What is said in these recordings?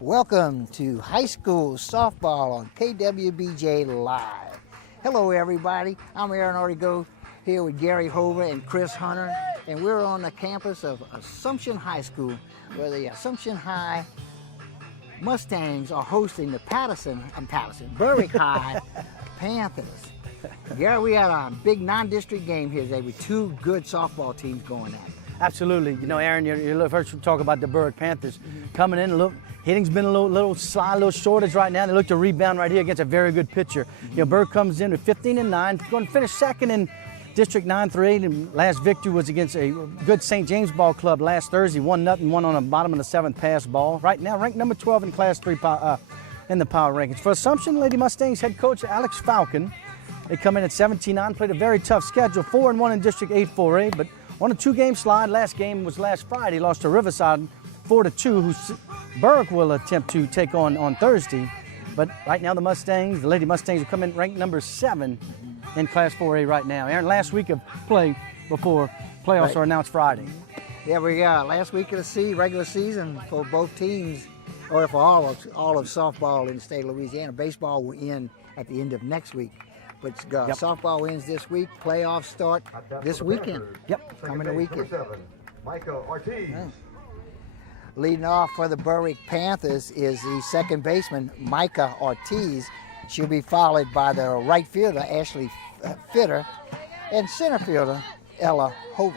Welcome to high school softball on KWBJ Live. Hello everybody, I'm Aaron Ortigo here with Gary Hover and Chris Hunter, and we're on the campus of Assumption High School where the Assumption High Mustangs are hosting the Berwick High Panthers. Gary, we had a big non-district game here today with two good softball teams going at it. Absolutely. You know, Aaron, you first talk about the Berwick Panthers coming in. Look, hitting's been a little slide, a little shortage right now. They look to rebound right here against a very good pitcher. You know, Berwick comes in with 15-9, going to finish second in District 9-8. And last victory was against a good St. James Ball Club last Thursday, 1-0, one on the bottom of the 7th pass ball. Right now, ranked number 12 in Class 3 in the power rankings. For Assumption, Lady Mustangs head coach Alex Falcon, they come in at 17-9, played a very tough schedule, 4-1 in District 8-4A, but on a two-game slide. Last game was last Friday, lost to Riverside 4-2, who Berwick will attempt to take on Thursday. But right now the Lady Mustangs, will come in ranked number 7 in Class 4A right now. Aaron, last week of play before playoffs are announced Friday. Yeah, we got last week of the regular season for both teams, or for all of softball in the state of Louisiana. Baseball will end at the end of next week. But softball ends this week. Playoffs start this weekend. Yep, coming the weekend. Micah Ortiz. Leading off for the Berwick Panthers is the second baseman, Micah Ortiz. She'll be followed by the right fielder, Ashley Fitter, and center fielder, Ella Hover.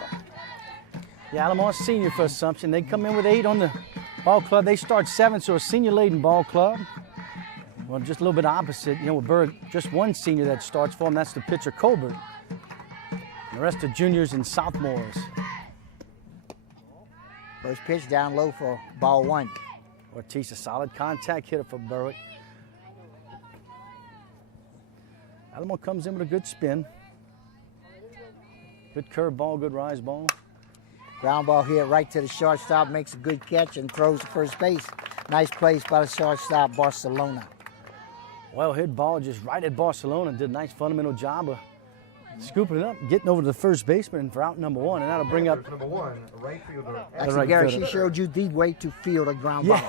Yeah, Alamo senior for Assumption. They come in with 8 on the ball club. They start 7, so a senior-laden ball club. Well, just a little bit opposite. You know, with Berwick, just one senior that starts for them. That's the pitcher, Colbert. And the rest are juniors and sophomores. First pitch down low for ball 1. Ortiz, a solid contact hitter for Berwick. Alamo comes in with a good spin. Good curve ball, good rise ball. Ground ball here right to the shortstop, makes a good catch and throws to first base. Nice place by the shortstop, Barcelona. Well hit ball just right at Barcelona. Did a nice fundamental job of scooping it up, getting over to the first baseman for out number 1, and that'll bring up number 1, right fielder. Actually, Gary, she showed you the way to field a ground ball.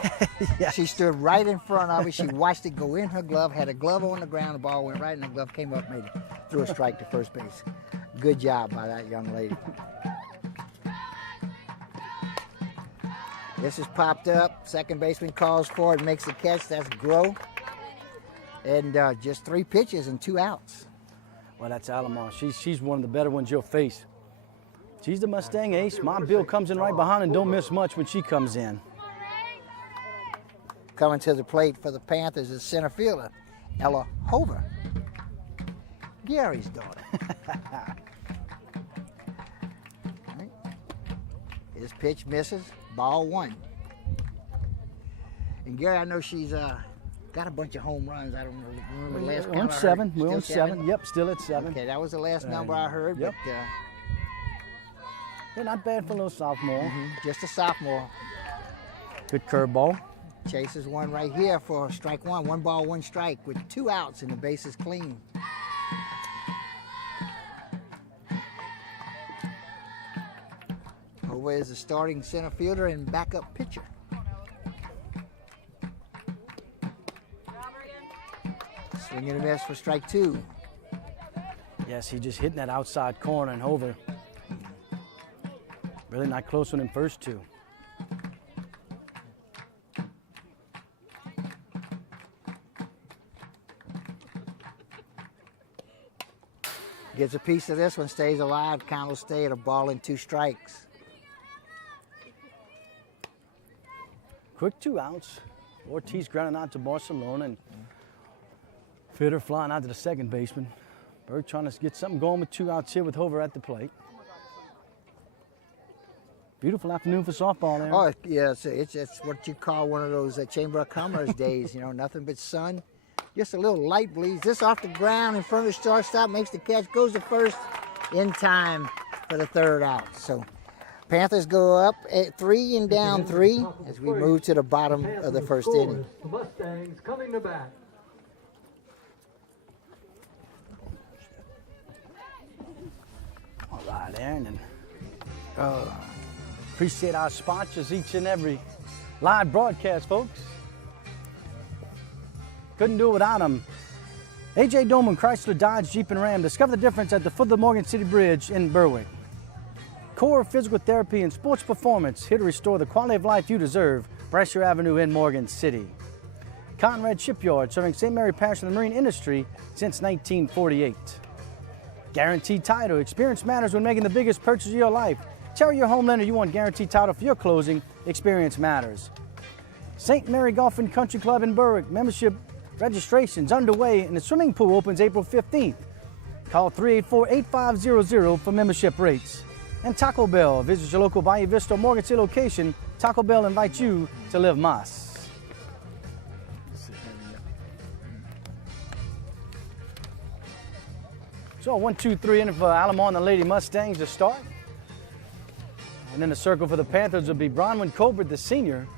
Yeah. She stood right in front of it. She watched it go in her glove, had a glove on the ground, the ball went right in the glove, came up, made it, threw a strike to first base. Good job by that young lady. This is popped up. Second baseman calls for it, makes the catch. That's Grow. And just 3 pitches and 2 outs. Well, that's Alamo. She's one of the better ones you'll face. She's the Mustang ace. Mom Bill comes in right behind and don't miss much when she comes in. Coming to the plate for the Panthers is center fielder, Ella Hover, Gary's daughter. Right. His pitch misses, ball 1. And Gary, I know she's got a bunch of home runs. I don't remember the last count. 7. We're on 7. Yep, still at 7. Okay, that was the last number I heard. Yep. But yeah, not bad for a little sophomore. Just a sophomore. Good curveball. Chases one right here for strike 1. 1 ball, 1 strike with 2 outs and the bases clean. Over is the starting center fielder and backup pitcher. Swing and a miss for strike 2. Yes, he just hitting that outside corner and Hover. Really not close on them first 2. Gets a piece of this one, stays alive, count will stay at a ball and 2 strikes. Quick 2 outs. Ortiz grounding out to Barcelona and Fitter flying out to the second baseman. Berg trying to get something going with 2 outs here with Hover at the plate. Beautiful afternoon for softball there. Oh, yeah, it's what you call one of those Chamber of Commerce days, you know, nothing but sun. Just a little light breeze. This off the ground in front of the shortstop, makes the catch, goes to first in time for the 3rd out. So Panthers go up at 3 and down 3 as we move to the bottom of the 1st inning. Mustangs coming to bat. All right, Aaron. And appreciate our sponsors each and every live broadcast, folks. Couldn't do it without them. A.J. Doman, Chrysler, Dodge, Jeep, and Ram. Discover the difference at the foot of the Morgan City Bridge in Berwick. Core Physical Therapy and Sports Performance, here to restore the quality of life you deserve. Brasher Avenue in Morgan City. Conrad Shipyard, serving St. Mary Parish and the marine industry since 1948. Guaranteed Title. Experience matters when making the biggest purchase of your life. Tell your home lender you want Guaranteed Title for your closing. Experience matters. St. Mary Golf and Country Club in Berwick. Membership registration's underway and the swimming pool opens April 15th. Call 384-8500 for membership rates. And Taco Bell. Visit your local Bayou Vista or Morgan City location. Taco Bell invites you to live Mas. So 1, 2, 3 in for Alamo and the Lady Mustangs to start. And then the circle for the Panthers will be Bronwyn Colbert, the senior.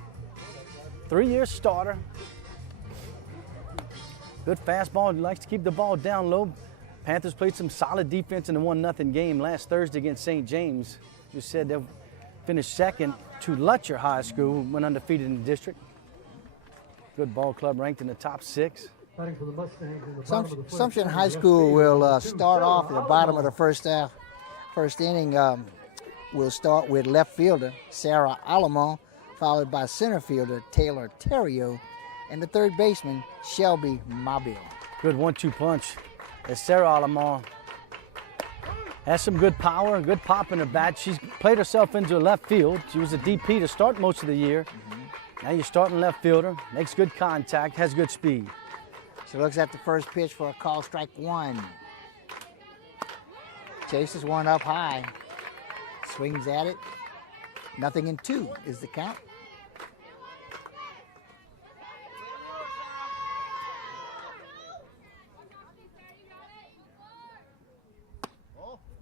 3-year starter. Good fastball, likes to keep the ball down low. Panthers played some solid defense in the 1-0 game last Thursday against St. James. Just said they'll finish second to Lutcher High School, who went undefeated in the district. Good ball club, ranked in the top 6. Batting for the Mustangs in the bottom of the first Assumption inning, High School will start off at the bottom of the first inning. We'll start with left fielder Sarah Alamon, followed by center fielder Taylor Terrio, and the third baseman Shelby Mobile. Good 1-2 punch. As Sarah Alamon has some good power, good pop in her bat. She's played herself into left field. She was a DP to start most of the year. Now you're starting left fielder, makes good contact, has good speed. She looks at the first pitch for a call, strike 1. Chases one up high, swings at it. 0-2 is the count.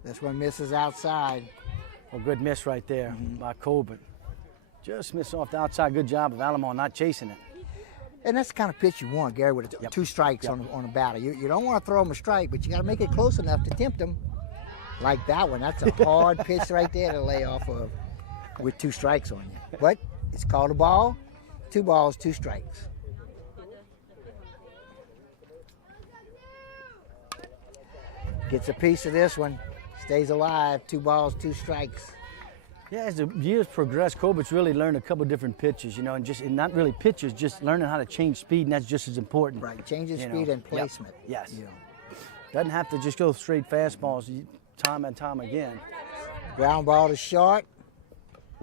This one misses outside. Well, good miss right there by Colbert. Just missed off the outside. Good job of Alamo not chasing it. And that's the kind of pitch you want, Gary, with 2 strikes on a batter. You don't want to throw them a strike, but you got to make it close enough to tempt them. Like that one. That's a hard pitch right there to lay off of with 2 strikes on you. But it's called a ball. 2 balls, 2 strikes. Gets a piece of this one. Stays alive. 2 balls, 2 strikes. Yeah, as the years progress, Colbert's really learned a couple different pitches, and not really pitches, just learning how to change speed, and that's just as important. Right, changing speed and placement. Yep. Yes. Doesn't have to just go straight fastballs time and time again. Ground ball to short.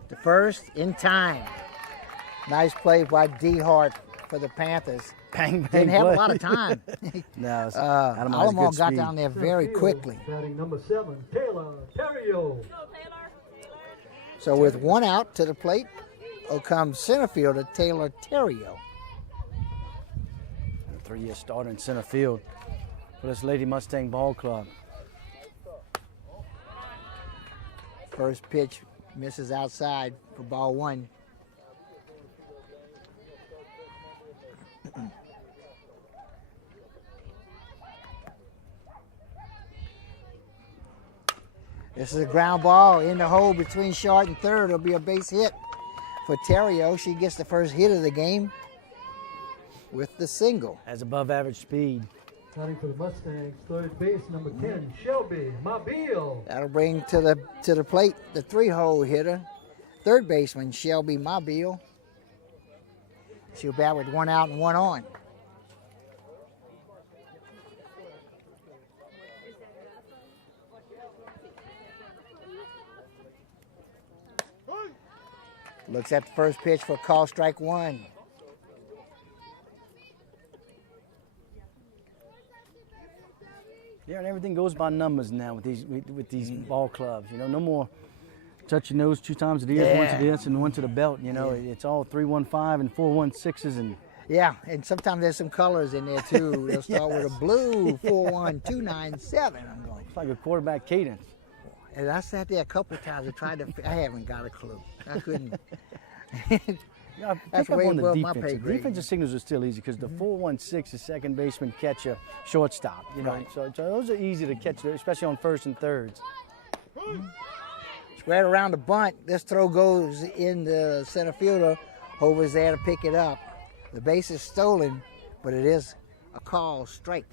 The first in time. Nice play by D. Hart for the Panthers. Bang, bang, Didn't have play. a lot of time. No, Alamo got down there very quickly. Batting number 7, Taylor Terrio. So with 1 out to the plate, will come center fielder Taylor Terrio. 3-year starter in center field for this Lady Mustang Ball Club. First pitch misses outside for ball 1. This is a ground ball in the hole between short and third. It'll be a base hit for Terrio. She gets the first hit of the game with the single. Has above average speed. Batting for the Mustangs, third base number 10, Shelby Mobile. That'll bring to the plate the 3-hole hitter, third baseman Shelby Mobile. She'll bat with 1 out and 1 on. Looks at the first pitch for call, strike 1. Yeah, and everything goes by numbers now with these ball clubs. No more touch your nose 2 times a day, 1 to this and 1 to the belt. It's all 3-1-5 and 4-1-6s and. Yeah, and sometimes there's some colors in there too. They'll start with a blue 4-1-2-9-7. I'm going. It's like a quarterback cadence. And I sat there a couple of times and tried to. I haven't got a clue. I couldn't. Yeah, That's pick up way on the above my defense. pay grade. Defensive signals are still easy because the 4-1-6 is second baseman, catcher, shortstop. Right. So those are easy to catch, especially on first and thirds. Squared around the bunt. This throw goes in the center fielder. Hover's there to pick it up. The base is stolen, but it is a call strike.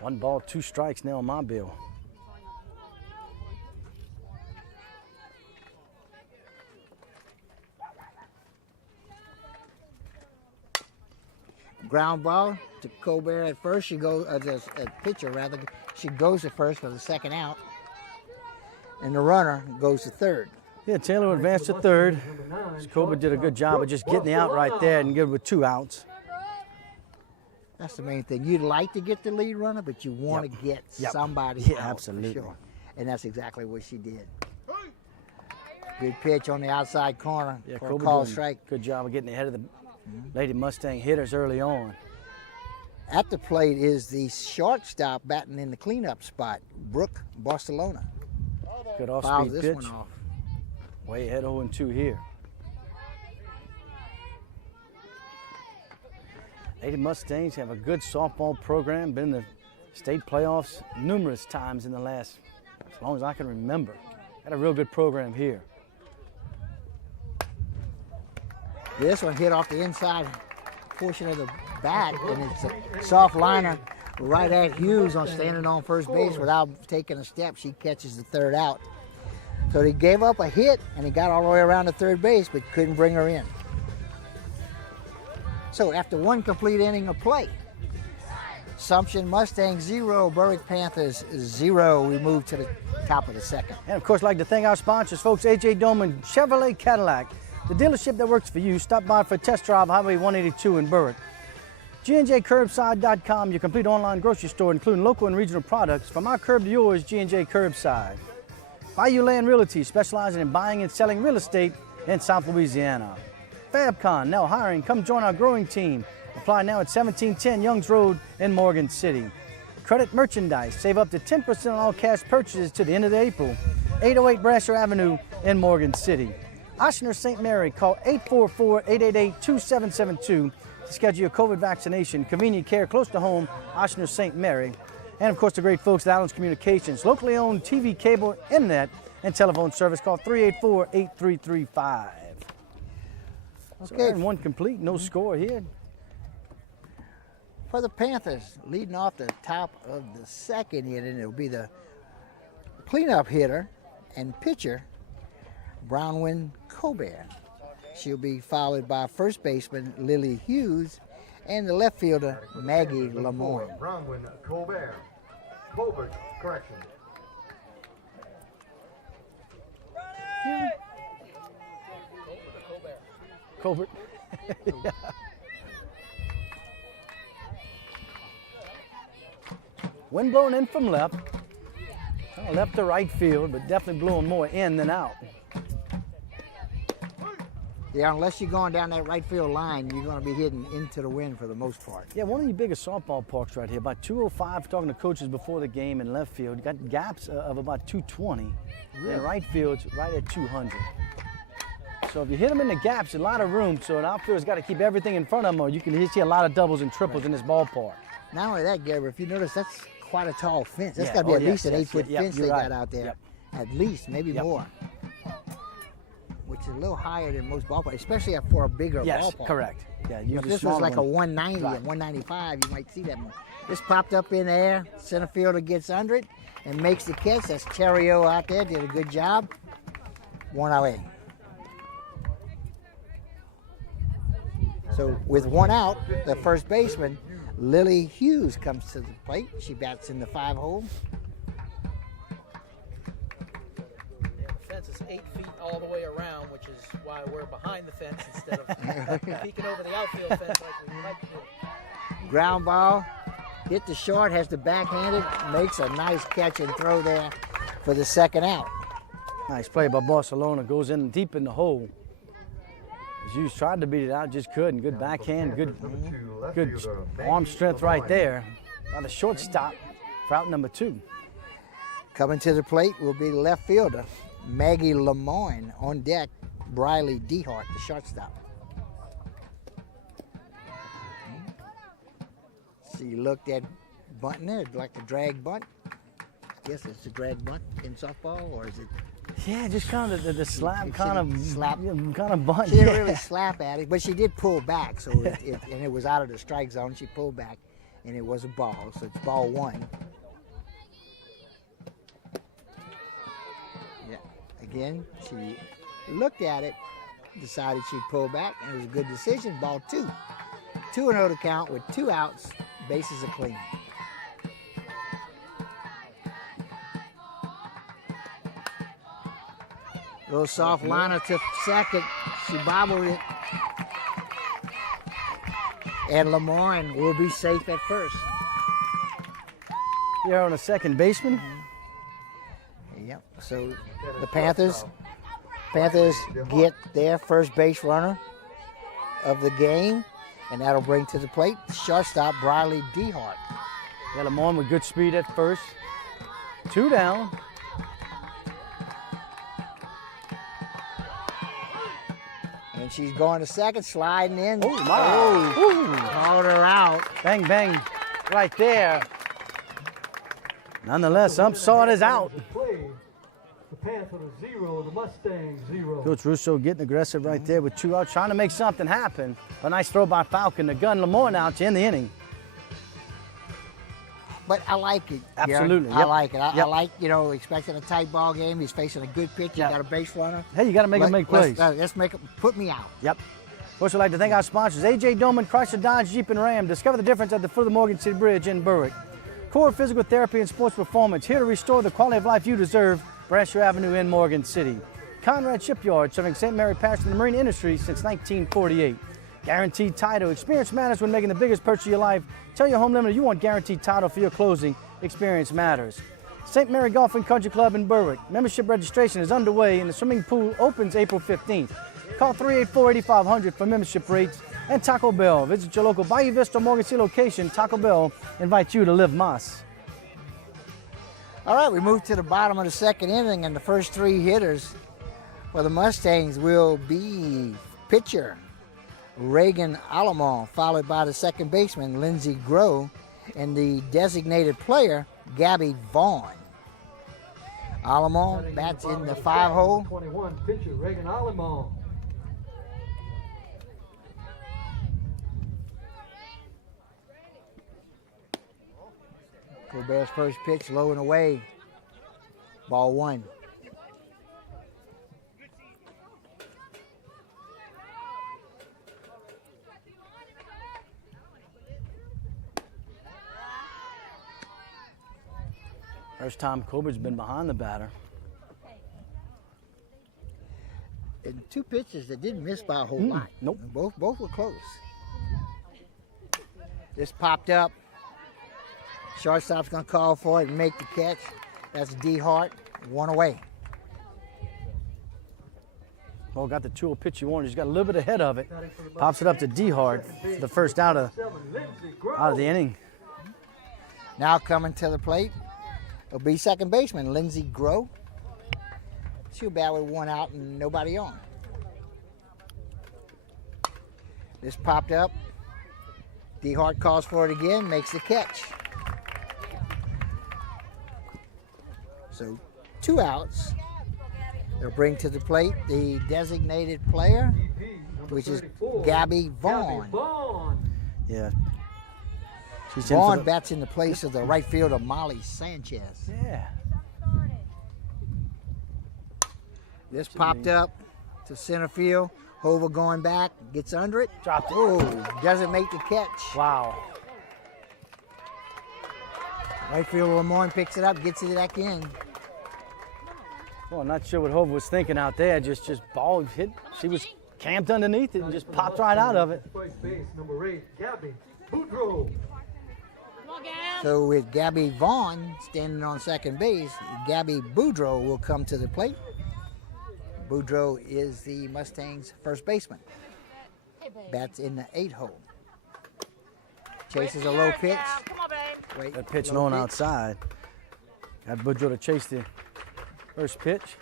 1 ball, 2 strikes now on my bill. Ground ball to Colbert at first. She goes, pitcher rather. She goes to first for the second out. And the runner goes to third. Yeah, Taylor advanced to third. Colbert did a good job of just getting the out right there and good with 2 outs. That's the main thing. You'd like to get the lead runner, but you want to get somebody out. Absolutely. For sure. And that's exactly what she did. Good pitch on the outside corner for a call strike. Good job of getting ahead of the Lady Mustang hitters early on. At the plate is the shortstop batting in the cleanup spot, Brooke Barcelona. Good Fouls off-speed this pitch. one off. Way ahead 0-2 here. Lady Mustangs have a good softball program. Been in the state playoffs numerous times in the last, as long as I can remember. Got a real good program here. This one hit off the inside portion of the bat, and it's a soft liner right at Hughes on standing on first base without taking a step. She catches the third out. So he gave up a hit, and he got all the way around to third base, but couldn't bring her in. So after 1 complete inning of play, Assumption Mustangs 0, Berwick Panthers 0. We move to the top of the second. And of course, I'd like to thank our sponsors, folks, A.J. Doman Chevrolet Cadillac, the dealership that works for you. Stop by for a test drive, Highway 182 in Berwick. G&JCurbside.com, your complete online grocery store, including local and regional products. From our curb to yours, G&J Curbside. Bayou Land Realty, specializing in buying and selling real estate in South Louisiana. Fabcon, now hiring. Come join our growing team. Apply now at 1710 Youngs Road in Morgan City. Credit Merchandise, save up to 10% on all cash purchases to the end of April. 808 Brasher Avenue in Morgan City. Ochsner St. Mary, call 844-888-2772 to schedule your COVID vaccination. Convenient care close to home, Ochsner St. Mary. And of course, the great folks at Allen's Communications, locally owned TV, cable, internet, and telephone service. Call 384-8335. Okay. So 1 complete, no score here. For the Panthers, leading off the top of the second inning, it'll be the cleanup hitter and pitcher, Bronwyn Colbert. She'll be followed by first baseman Lily Hughes and the left fielder Maggie Lemoyne. Bronwyn Colbert. Colbert, correction. Colbert. Yeah. Wind blowing in from left. Left to right field, but definitely blowing more in than out. Yeah, unless you're going down that right field line, you're going to be hitting into the wind for the most part. Yeah, one of the biggest softball parks right here. About 205, talking to coaches before the game in left field. You got gaps of about 220. Really? And right field's right at 200. So if you hit them in the gaps, a lot of room. So an outfielder's got to keep everything in front of them, or you can see a lot of doubles and triples in this ballpark. Not only that, Gary, if you notice, that's quite a tall fence. That's Yeah. got to be Oh, at yes, least an yes, 8-foot yep, fence you're they right. got out there. Yep. At least, maybe Yep. more. Which is a little higher than most ballparks, especially for a bigger Yes, ballpark. correct. Yeah, If usually this was smaller like a one. 190 Right. or 195, you might see that more. This popped up in the air. Center fielder gets under it and makes the catch. That's Terrio out there. Did a good job. 1 away. So with 1 out, the first baseman, Lily Hughes, comes to the plate. She bats in the 5 hole. Yeah, the fence is 8 feet all the way around, which is why we're behind the fence instead of peeking over the outfield fence like we like to do. Ground ball, hit the short, has the backhanded, makes a nice catch and throw there for the second out. Nice play by Barcelona. Goes in deep in the hole. Hughes tried to beat it out, just couldn't. Good backhand, good arm strength right there. On the shortstop for out number 2. Coming to the plate will be the left fielder, Maggie Lemoyne. On deck, Briley Dehart, the shortstop. She looked at bunting there, like the drag bunt. Guess it's a drag bunt in softball, or is it Yeah, just kind of the slap, kind of slap. kind of bunt. She didn't really slap at it, but she did pull back, so and it was out of the strike zone. She pulled back, and it was a ball, so it's ball 1. Yeah, again, she looked at it, decided she'd pull back, and it was a good decision. Ball 2. 2-0 to count with 2 outs, bases are clean. Little soft liner to second. She bobbled it. And Lemoyne will be safe at first. You're on a second baseman. Yep. So the Panthers get their first base runner of the game, and that'll bring to the plate shortstop Briley DeHart. Yeah, Lemoyne with good speed at first. 2 down. And she's going to second, sliding in. Oh, my. Ooh. Called her out. Bang, bang. Right there. Nonetheless, umpire is out. Play. The Panthers 0, the Mustangs 0. Coach Russo getting aggressive right there with 2 outs, trying to make something happen. A nice throw by Falcon to gun Lemoyne out to end the inning. But I like it. Absolutely. Gary. I Yep. like it. I Yep. like, expecting a tight ball game. He's facing a good pitcher. Yep. Got a base runner. Hey, you got to make them make plays. Let's make it. Put me out. Yep. First, I'd like to thank our sponsors, AJ Doman, Chrysler Dodge, Jeep, and Ram. Discover the difference at the foot of the Morgan City Bridge in Berwick. Core Physical Therapy and Sports Performance, here to restore the quality of life you deserve. Bradshaw Avenue in Morgan City. Conrad Shipyard, serving St. Mary Passion and the marine industry since 1948. Guaranteed Title. Experience matters when making the biggest purchase of your life. Tell your home limiter you want guaranteed title for your closing. Experience matters. St. Mary Golf and Country Club in Berwick. Membership registration is underway and the swimming pool opens April 15th. Call 384-8500 for membership rates. And Taco Bell. Visit your local Bayou Vista Morgan City location. Taco Bell invites you to live Mas. All right, we move to the bottom of the second inning, and the first 3 hitters for the Mustangs will be pitcher Reagan Alamon, followed by the second baseman Lindsey Groh, and the designated player Gabby Vaughn. Alamon bats in the 5-hole. 21 pitcher Reagan Alamon. Colbert's first pitch, low and away. Ball 1. First time Colbert's been behind the batter. And 2 pitches that didn't miss by a whole lot. Nope. Both were close. This popped up. Shortstop's gonna call for it and make the catch. That's DeHart, 1 away. Well, got the 2-0 pitch he wanted. He's got a little bit ahead of it. Pops it up to DeHart for the first out of the inning. Now coming to the plate, it'll be second baseman Lindsey Groh. She'll bat with 1 out and nobody on. This popped up. DeHart calls for it again, makes the catch. So 2 outs. They'll bring to the plate the designated player, which is Gabby Vaughn. Yeah. Vaughn bats in the place of the right fielder Molly Sanchez. Yeah. This popped up to center field. Hoover going back, gets under it. Dropped it. Oh, doesn't make the catch. Wow. Right fielder Lemoyne picks it up, gets it back in. Well, I'm not sure what Hoover was thinking out there. Just ball hit. She was camped underneath it and just popped right out of it. First base, number 8, Gabby Boudreaux. So with Gabby Vaughn standing on second base, Gabby Boudreaux will come to the plate. Boudreaux is the Mustangs' first baseman. Bats in the 8-hole. Chases a low pitch. Wait, That pitch low on pitch. outside. Got Boudreaux to chase the first pitch.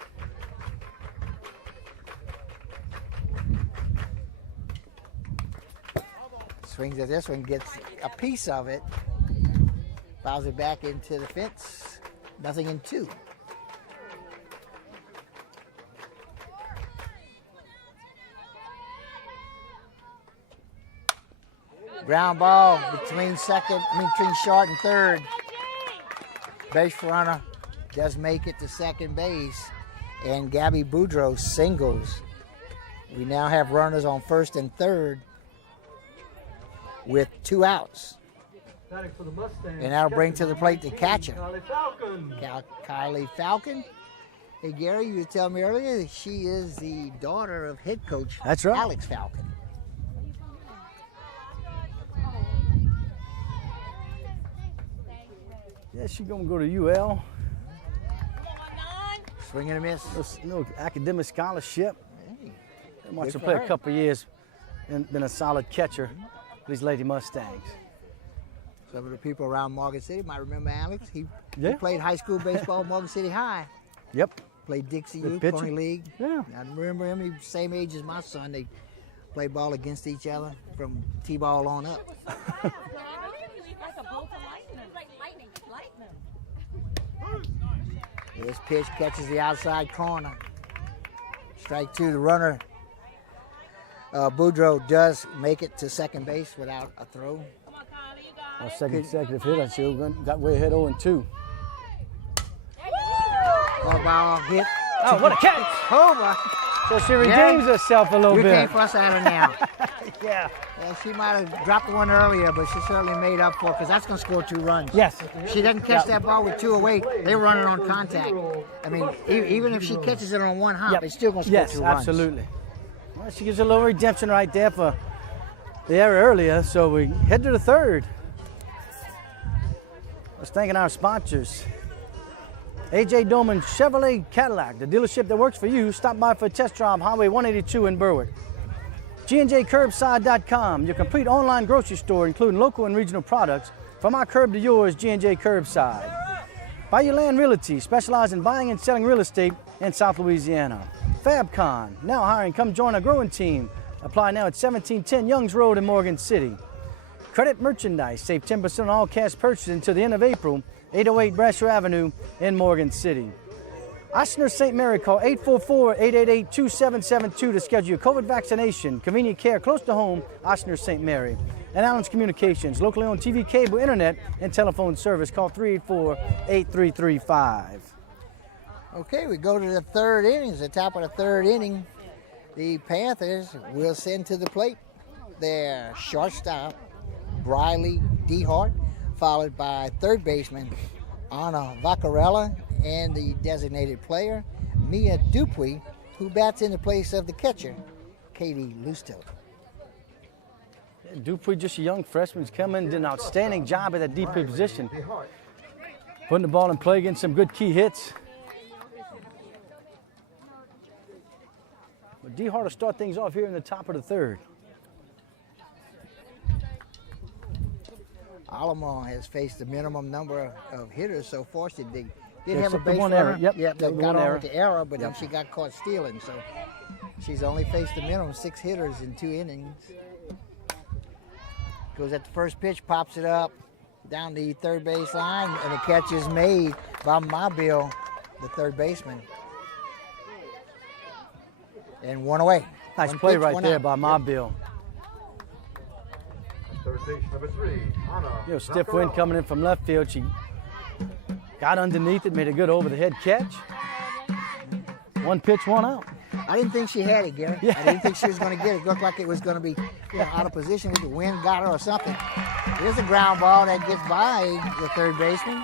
Swings at this one, gets a piece of it. Fouls it back into the fence. Nothing in 2. Ground ball between short and third. Base runner does make it to second base, and Gabby Boudreaux singles. We now have runners on first and third with 2 outs. For the Mustangs, And that'll bring to the plate the catcher, Kylie Falcon. Kylie Falcon. Hey, Gary, you were telling me earlier that she is the daughter of head coach That's right. Alex Falcon. Yeah, she's going to go to UL. Swing and a miss. No academic scholarship. Hey, I watched her for play her. a couple of years and been a solid catcher for these Lady Mustangs. Some of the people around Morgan City might remember Alex. He Yeah. played high school baseball at Morgan City High. Yep. Played Dixie Good Youth pitcher. Pony League. Yeah. I remember him. He was the same age as my son. They played ball against each other from T-ball on up. This pitch catches the outside corner. Strike 2. The runner, Boudreaux, does make it to second base without a throw. Our second consecutive hit. She got way ahead 0-2. Ball hit. Oh, what a catch! Over. So she redeems herself a little You bit. can't fuss at her now. Yeah. Yeah, she might have dropped one earlier, but she certainly made up for it because that's going to score 2 runs. Yes. She doesn't catch that ball with 2 away. They're running on contact. I mean, even if she catches it on 1 hop, Yep. it's still going to score Yes, 2 runs. absolutely. Well, she gives a little redemption right there for the error earlier. So we head to the third. Let's thanking our sponsors. AJ Doman Chevrolet Cadillac, the dealership that works for you. Stop by for a test drive, Highway 182 in Berwick. G&JCurbside.com, your complete online grocery store, including local and regional products. From our curb to yours, G&J Curbside. Bayou Land Realty, specialize in buying and selling real estate in South Louisiana. FabCon, now hiring. Come join our growing team. Apply now at 1710 Youngs Road in Morgan City. Credit Merchandise, save 10% on all cash purchases until the end of April. 808 Brasher Avenue in Morgan City. Oshner St. Mary, call 844-888-2772 to schedule your COVID vaccination. Convenient care close to home, Oshner St. Mary. And Allen's Communications, locally owned TV, cable, internet, and telephone service. Call 384-8335. Okay, we go to the third inning. The top of the third inning, the Panthers will send to the plate their shortstop, Briley DeHart, followed by third baseman Anna Vaccarella and the designated player Mia Dupuy, who bats in the place of the catcher Katie Lusto. Dupuy, just a young freshman, has come in and did an outstanding job at that deep position. Putting the ball in play, getting some good key hits. But DeHart will start things off here in the top of the third. Alamo has faced the minimum number of hitters so far. They did Yeah, have a except the base one runner. error. Yep, Yep, the they got one on error. with the error, but then she got caught stealing. So she's only faced the minimum 6 hitters in 2 innings. Goes at the first pitch, pops it up down the third base line, and the catch is made by Mobile, the third baseman. And 1 away. Nice One play pitch, right 1 there out. by Yep. Mobile. Third base number 3, Anna. Stiff wind coming in from left field. She got underneath it, made a good over-the-head catch. 1 pitch, 1 out. I didn't think she had it, Gary. Yeah. I didn't think she was going to get it. It looked like it was going to be out of position with the wind got her or something. Here's a ground ball that gets by the third baseman,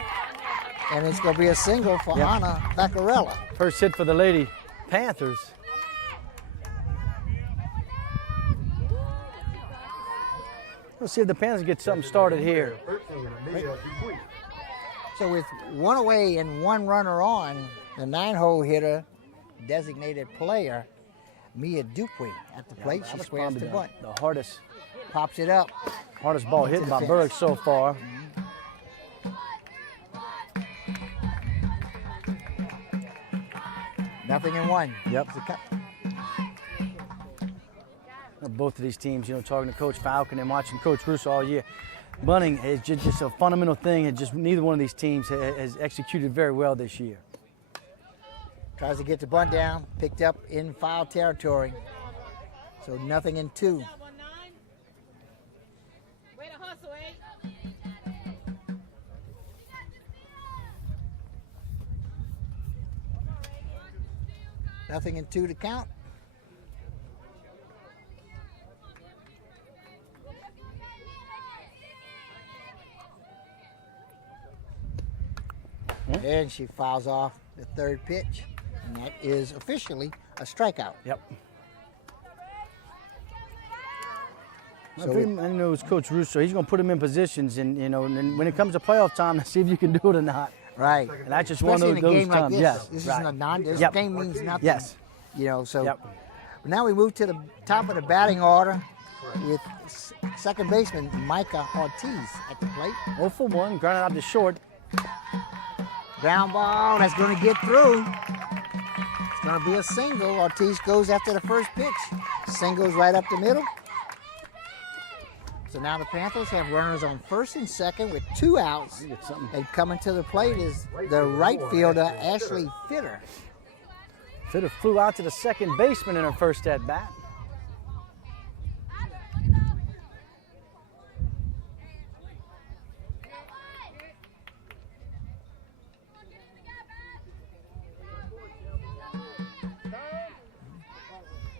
and it's going to be a single for Anna Vaccarella. First hit for the Lady Panthers. Let's see if the Panthers get something started here. 13, Mia Dupuy. So with 1 away and 1 runner on, the 9-hole hitter, designated player, Mia Dupuy at the plate. That She was squares probably the bunt. the hardest Pops it up. ball hit by Berwick so far. Nothing in 1. Yep. It's a cut. Both of these teams, talking to Coach Falcon and watching Coach Russo all year. Bunting is just a fundamental thing, and just neither one of these teams has executed very well this year. Tries to get the bunt down, picked up in foul territory. So nothing in 2. 0-2 to count. And she fouls off the third pitch, and that is officially a strikeout. Yep. So I know it's Coach Russo. He's going to put him in positions, and and when it comes to playoff time, let's see if you can do it or not. Right. And that's just Especially one of in a those game like times. this. Yes. This right. isn't a non. This Yep. game means nothing. Yes. So Yep. now we move to the top of the batting order with second baseman Micah Ortiz at the plate. 0 for 1, grounded out to short. Ground ball, that's going to get through. It's going to be a single. Ortiz goes after the first pitch. Singles right up the middle. So now the Panthers have runners on first and second with 2 outs. Get something. And coming to the plate is the right fielder, Ashley Fitter. Fitter flew out to the second baseman in her first at bat.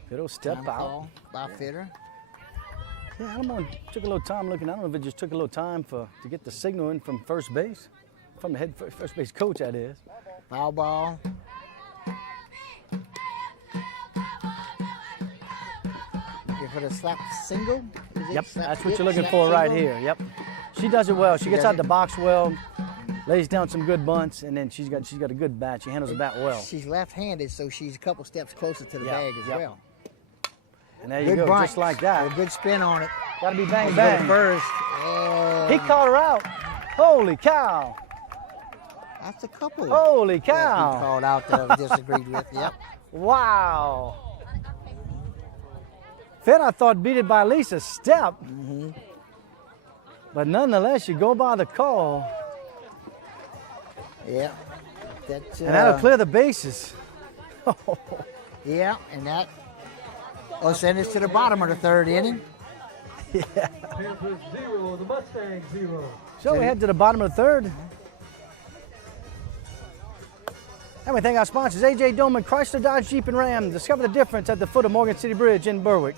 Fitter will step Time out. call by Fitter. Yeah, Alamo took a little time looking. I don't know if it just took a little time to get the signal in from first base, from the head first base coach, that is. Foul ball. Give her the slap single. Is it Yep, slap that's what hit, you're looking slap for right single? here. Yep, she does it well. She gets does out it. the box well, lays down some good bunts, and then she's got a good bat. She handles the bat well. She's left-handed, so she's a couple steps closer to the Yep, bag as yep. well. And there you Good go, bunt. just like A that. good spin on it. Got to be bang Go to bang. first. He And caught her out. Holy cow! that's a couple. Holy that he cow! called out that I disagreed with. Yep. Wow. Finn, I thought beat it by at least a step. But nonetheless, you go by the call, Yeah. That's, and that'll clear the bases. yeah, and that will send us to the bottom of the third inning. Panthers 0, the Mustangs 0. So we head to the bottom of the third. And we thank our sponsors, AJ Doman, Chrysler, Dodge, Jeep, and Ram. Discover the difference at the foot of Morgan City Bridge in Berwick.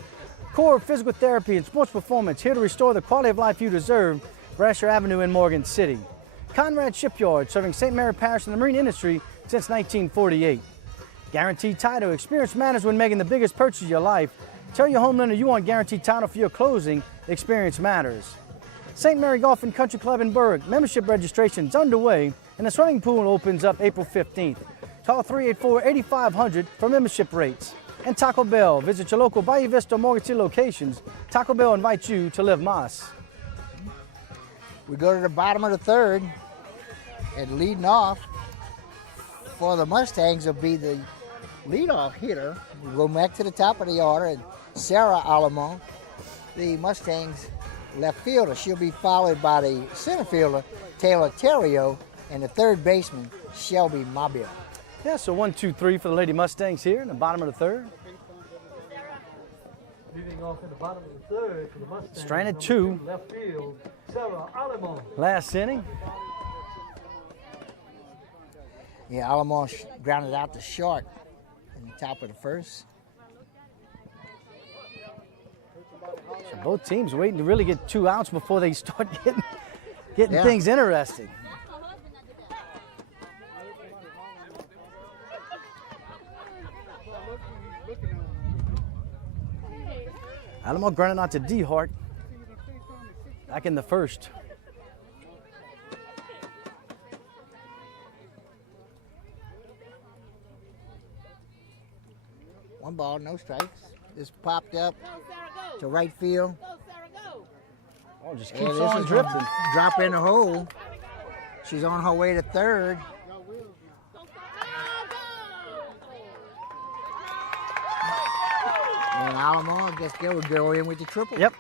Core Physical Therapy and Sports Performance, here to restore the quality of life you deserve. Brasher Avenue in Morgan City. Conrad Shipyard, serving St. Mary Parish and the marine industry since 1948. Guaranteed Title, experience matters when making the biggest purchase of your life. Tell your home lender you want guaranteed title for your closing. Experience matters. St. Mary Golf and Country Club in Berwick. Membership registration is underway, and the swimming pool opens up April 15th. Call 384-8500 for membership rates. And Taco Bell. Visit your local Bayou Vista or Morgan City locations. Taco Bell invites you to live Mas. We go to the bottom of the third, and leading off for the Mustangs will be the leadoff hitter. We go back to the top of the order, and Sarah Alamon, the Mustangs left fielder. She'll be followed by the center fielder, Taylor Terrio, and the third baseman, Shelby Mobile. Yeah, so 1, 2, 3 for the Lady Mustangs here in the bottom of the third. Leading off in the bottom of the third for the Mustangs. Stranded number 2. Left field, Sarah Alemon. Last inning. Yeah, Alamon grounded out to short in the top of the first. So both teams waiting to really get 2 outs before they start getting Yeah. things interesting. Alamo grounding out to DeHart back in the first. One ball, no strikes. Just popped up to right field. Oh, just And keeps this on is drifting. gonna drop in the hole. She's on her way to third. And Alamo, I guess they would go in with the triple. Yep.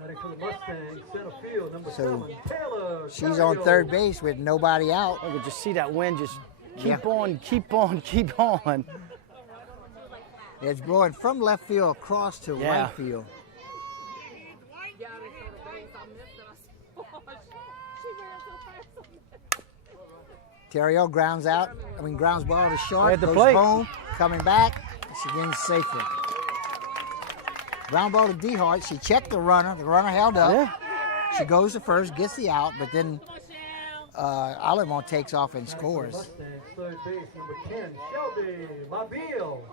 Heading for the Mustangs, center field, number So, 7, Taylor She's on Terrio. third base with nobody out. I could just see that wind just keep Yeah. on, keep on, keep on. It's blowing from left field across to Yeah. right field. Terrell grounds ball to short, At the goes plate. home, coming back, she wins safely. Ground ball to DeHart. She checked the runner held up. Yeah. She goes to first, gets the out, but then Alamont takes off and scores. Mustangs, third base, number 10, Shelby Mobile.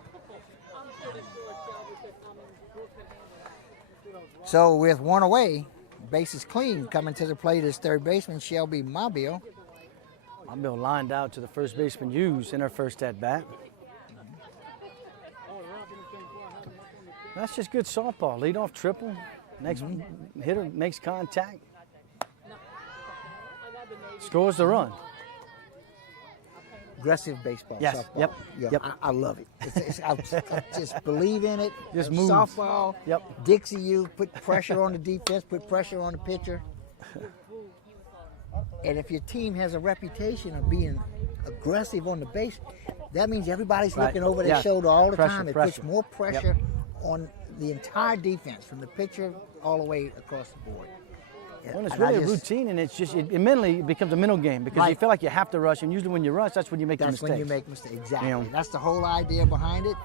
So with one away, bases clean, coming to the plate is third baseman Shelby Mobile. Mobile lined out to the first baseman Hughes in her first at bat. That's just good softball. Lead off triple. Next hitter makes contact. Scores the run. Aggressive baseball. Yes, Softball. yep, Yeah, yep. I love it. I just believe in it. Just moves. Softball. Yep. Dixie, you put pressure on the defense, put pressure on the pitcher. And if your team has a reputation of being aggressive on the base, that means everybody's Right. looking over their Yeah. shoulder all the Pressure, time. It pressure. puts more pressure on the entire defense, from the pitcher all the way across the board. Yeah, Well, it's and I really a just- routine, and it's just it mentally becomes a mental game because you Right. feel like you have to rush, and usually when you rush, that's when you make That's the when mistakes. you make mistakes. Exactly. You know. That's the whole idea behind it.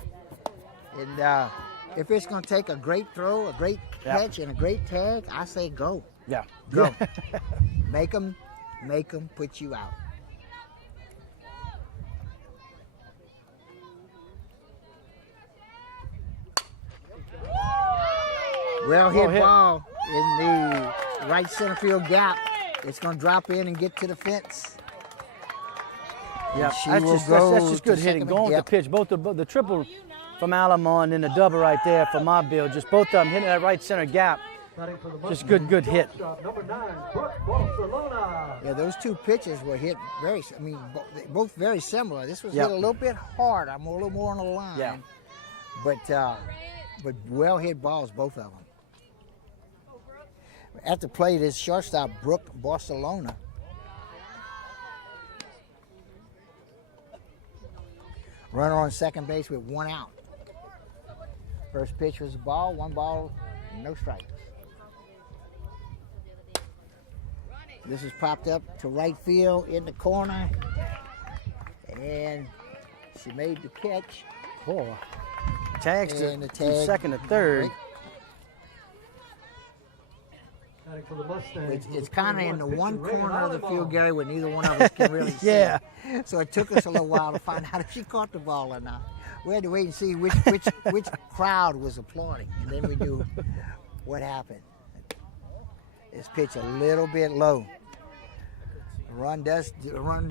And if it's going to take a great throw, a great Yeah. catch, and a great tag, I say go. Yeah. Go. Make them put you out. Well hit hit. ball in the right center field gap. It's going to drop in and get to the fence. Yeah, she that's will just, go that's just good to hitting. second. Going Yep. with the pitch, both the triple from Alamo and then the double right there for Mobile. Just both of them hitting that right center gap. Batting for the Just Mustangs, good hit. shortstop, number 9, Brooke Barcelona. Yeah, those two pitches were hit both very similar. This was Yep. hit a little bit hard. I'm a little more on the line. Yeah. But well hit balls, both of them. At the plate is shortstop Brooke Barcelona. Runner on second base with one out. First pitch was a ball, one ball, no strikes. This is popped up to right field in the corner. And she made the catch. Boy, tags And the to tag. second to third. Batting for the Mustangs, It's number kind of in 21, the Victor one Ray corner of the Alamo. field, Gary, where neither one of us can really see. Yeah. So it took us a little while to find out if she caught the ball or not. We had to wait and see which crowd was applauding, and then we knew what happened. This pitch a little bit low. The run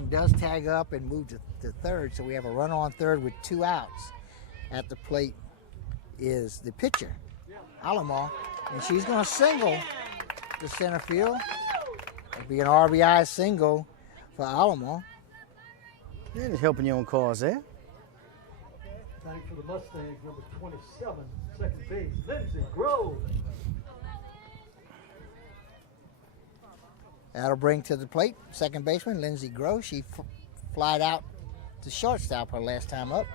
does tag up and move to third, so we have a runner on third with two outs. At the plate is the pitcher, Alamo, and she's going to single to center field. It'll be an RBI single for Alamo. They're just helping your own cause there. Batting for the Mustangs, number 27, second base, Lindsey Grove. That'll bring to the plate second baseman Lindsey Grove. She flied out to shortstop her last time up.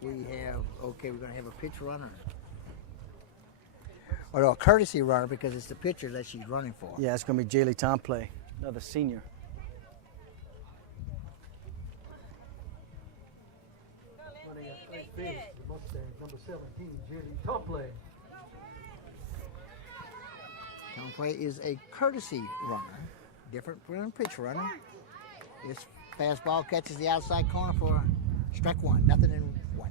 We're going to have a pitch runner. Or no, a courtesy runner because it's the pitcher that she's running for. Yeah, it's going to be Jaylee Tomplay, another senior. Running at third base, the Mustangs, number 17, Jerry Tomplay. Tomplay is a courtesy runner, different from a pitch runner. This fastball catches the outside corner for strike one, nothing in one.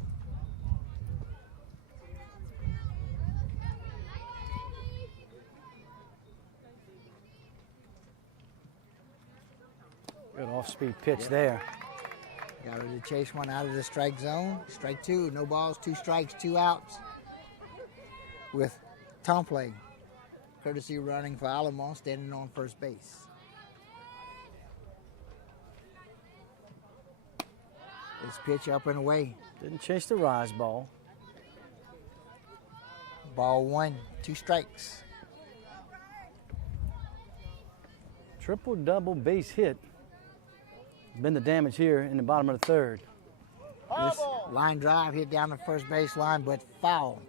Good off-speed pitch there. Got her to chase one out of the strike zone. Strike two, no balls, two strikes, two outs. With Tomplay, courtesy running for Alamo, standing on first base. This pitch up and away. Didn't chase the rise ball. Ball one, two strikes. Triple double base hit. Been the damage here in the bottom of the third. This line drive hit down the first base line, but foul.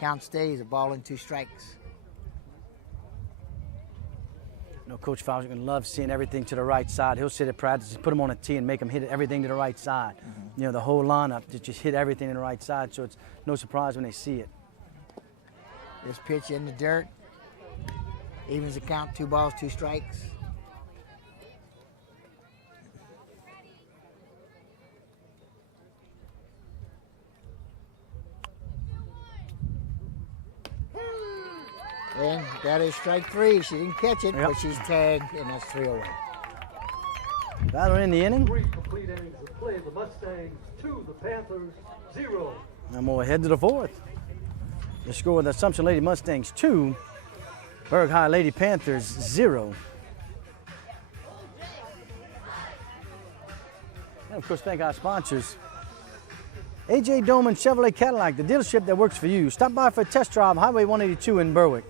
Count stays, a ball and 2 strikes. You know, Coach Fowler's going to love seeing everything to the right side. He'll sit at practice, put them on a tee and make them hit everything to the right side. You know, the whole lineup to just hit everything to the right side, so it's no surprise when they see it. This pitch in the dirt. Evens the count, 2 balls, 2 strikes. And that is strike 3. She didn't catch it, but she's tagged, and that's 3 away. Battle in the inning. 3 complete innings of play. The Mustangs 2, the Panthers 0. I'm going to head to the 4th. The score with Assumption Lady Mustangs 2, Berwick High Lady Panthers 0. And of course, thank our sponsors. AJ Doman Chevrolet Cadillac, the dealership that works for you. Stop by for a test drive, Highway 182 in Berwick.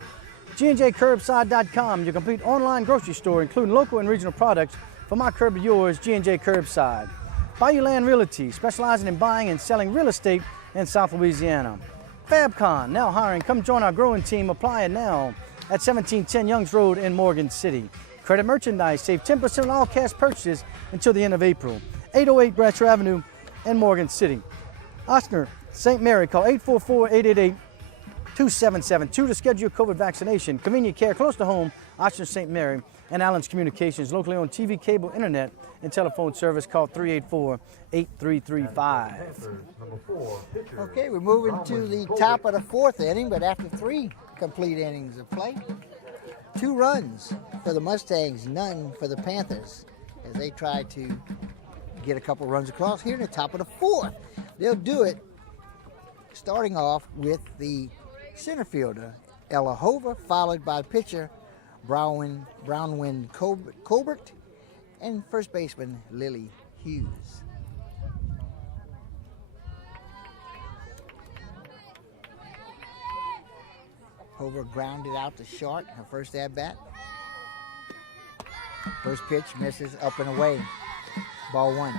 G&JCurbside.com, your complete online grocery store, including local and regional products. For my curb to yours, G&J Curbside. Bayou Land Realty, specializing in buying and selling real estate in South Louisiana. FabCon, now hiring. Come join our growing team. Apply it now at 1710 Youngs Road in Morgan City. Credit Merchandise, save 10% on all cash purchases until the end of April. 808 Bratcher Avenue in Morgan City. Oscar St. Mary, call 844-888-2772 to schedule your COVID vaccination. Convenient care close to home, Oscar St. Mary, and Allen's Communications, locally on TV, cable, internet, and telephone service. Call 384-8335. Okay, we're moving to the top of the 4th inning, but after 3 complete innings of play, 2 runs for the Mustangs, none for the Panthers, as they try to get a couple runs across here in the top of the 4th. They'll do it starting off with the center fielder, Ella Hover, followed by pitcher Brownwind Colbert, and first baseman Lily Hughes. Hover grounded out to short, her first at-bat. First pitch misses, up and away. Ball 1.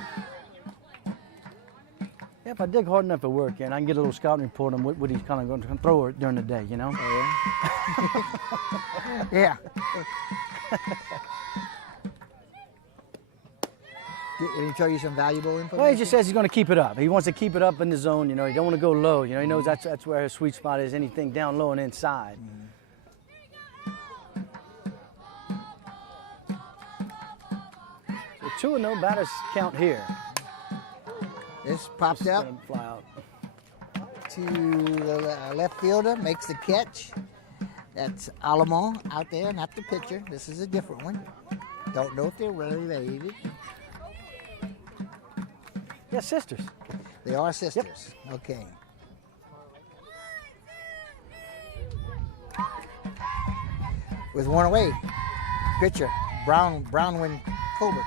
Yeah, if I dig hard enough at work, and I can get a little scouting report on what he's kind of going to throw during the day, you know? Yeah. Did he tell you some valuable information? Well, he just says he's going to keep it up. He wants to keep it up in the zone, you know. He don't want to go low. You know, he knows that's where his sweet spot is, anything down low and inside. So 2-0 batters count here. This pops up Fly out. to the left fielder, makes the catch. That's Alamon out there, not the pitcher. This is a different one. Don't know if they're related. Yeah, sisters. They are sisters. Yep. Okay. With 1 away, pitcher Brownwind Colbert.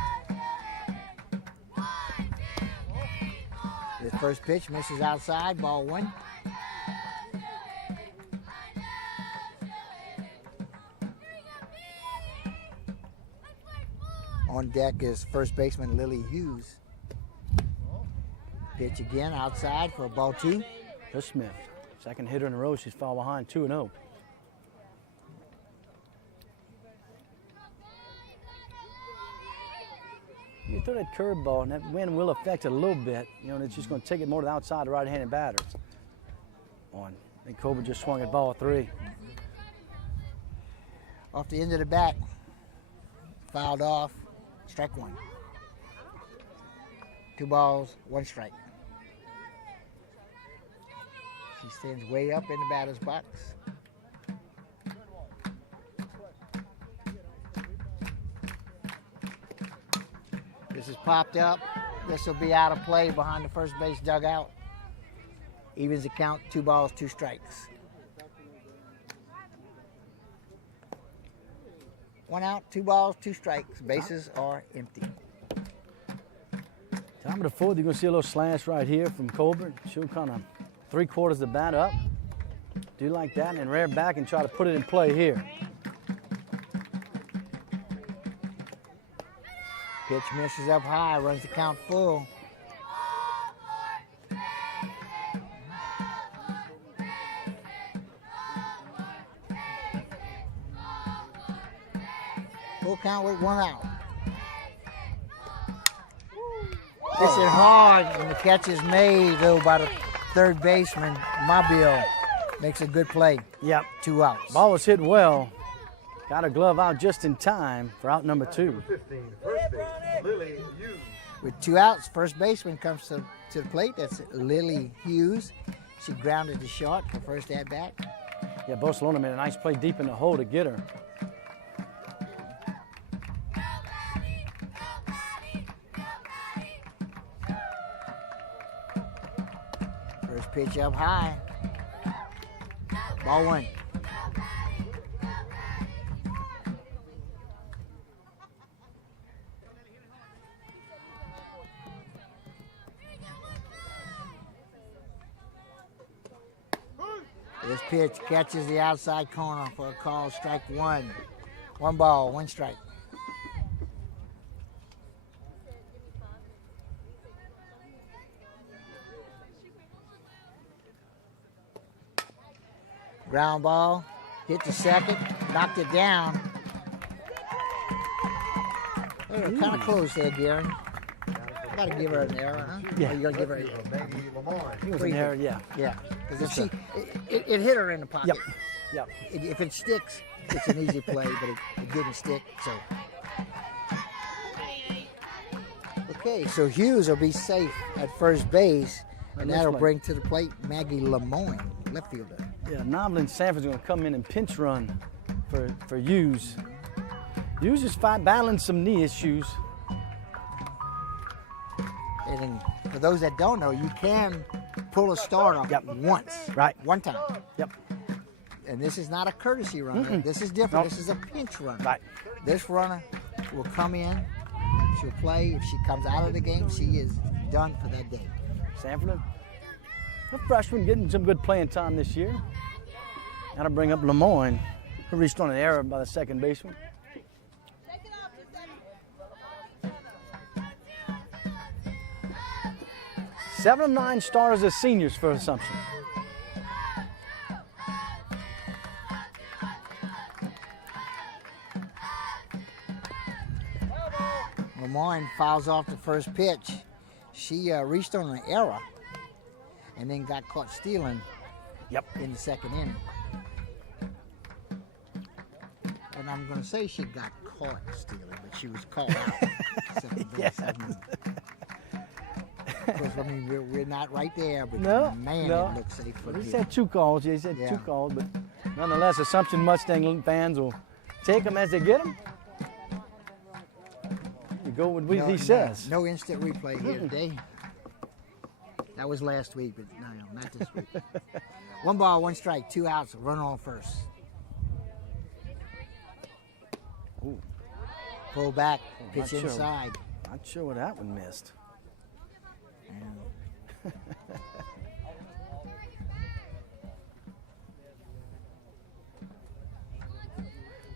His first pitch misses outside, ball 1. On deck is first baseman Lily Hughes. Pitch again outside for ball 2. Here's Smith. Second hitter in a row. She's far behind 2-0. You throw that curveball, and that wind will affect it a little bit. You know, and it's just going to take it more to the outside, the right-handed batters. And Colbert just swung at ball 3. Off the end of the bat, fouled off, strike 1. 2 balls, 1 strike. She stands way up in the batter's box. This is popped up. This will be out of play behind the first base dugout. Evens the count, 2 balls, 2 strikes. 1 out, 2 balls, 2 strikes. Bases are empty. Top of the 4th, you're going to see a little slash right here from Colbert. She'll kind of 3/4 the bat up. Do like that and then rear back and try to put it in play here. Pitch misses up high, runs the count full. full count with 1 out. Hits it hard, and the catch is made, though, by the third baseman, Mobile. Makes a good play. Yep. 2 outs. Ball was hit well. Got a glove out just in time for out number 2. 15, first base, Lily Hughes. With 2 outs, first baseman comes to the plate. That's Lily Hughes. She grounded to short for first at bat. Yeah, Barcelona made a nice play deep in the hole to get her. First pitch up high. Ball 1. This pitch catches the outside corner for a call, strike 1. 1 ball, 1 strike. Ground ball, hit the second, knocked it down. They were kind of close there, Gary. I gotta give her an error, huh? Yeah. Or you gotta give her It was an error, yeah. Yeah, because if it hit her in the pocket. Yep. If it sticks, it's an easy play, but it didn't stick, so. Okay, so Hughes will be safe at first base, and Nice that'll play. bring to the plate Maggie Lemoyne, left fielder. Yeah, Noblin Sanford's going to come in and pinch run for Hughes. Hughes is battling some knee issues. And then, for those that don't know, you can pull a starter once. Right. 1 time. Yep. And this is not a courtesy runner. This is different. Nope. This is a pinch runner. Right. This runner will come in. She'll play. If she comes out of the game, she is done for that day. Sanford, a freshman getting some good playing time this year. Got to bring up Lemoyne, who reached on an error by the second baseman. Seven of 9 starters as seniors for Assumption. Lemoyne fouls off the first pitch. She reached on an error and then got caught stealing in the second inning. And I'm going to say she got caught stealing, but she was caught out. Second base. Of course, I mean, we're not right there, but man, it looks safe for He him. said 2 calls. He said 2 calls, but nonetheless, Assumption Mustang fans will take them as they get them. You go with what he says. No instant replay here today. That was last week, but no, not this week. 1 ball, 1 strike, 2 outs, run on first. Ooh. Pull back, not pitch sure. inside. Not sure what that one missed.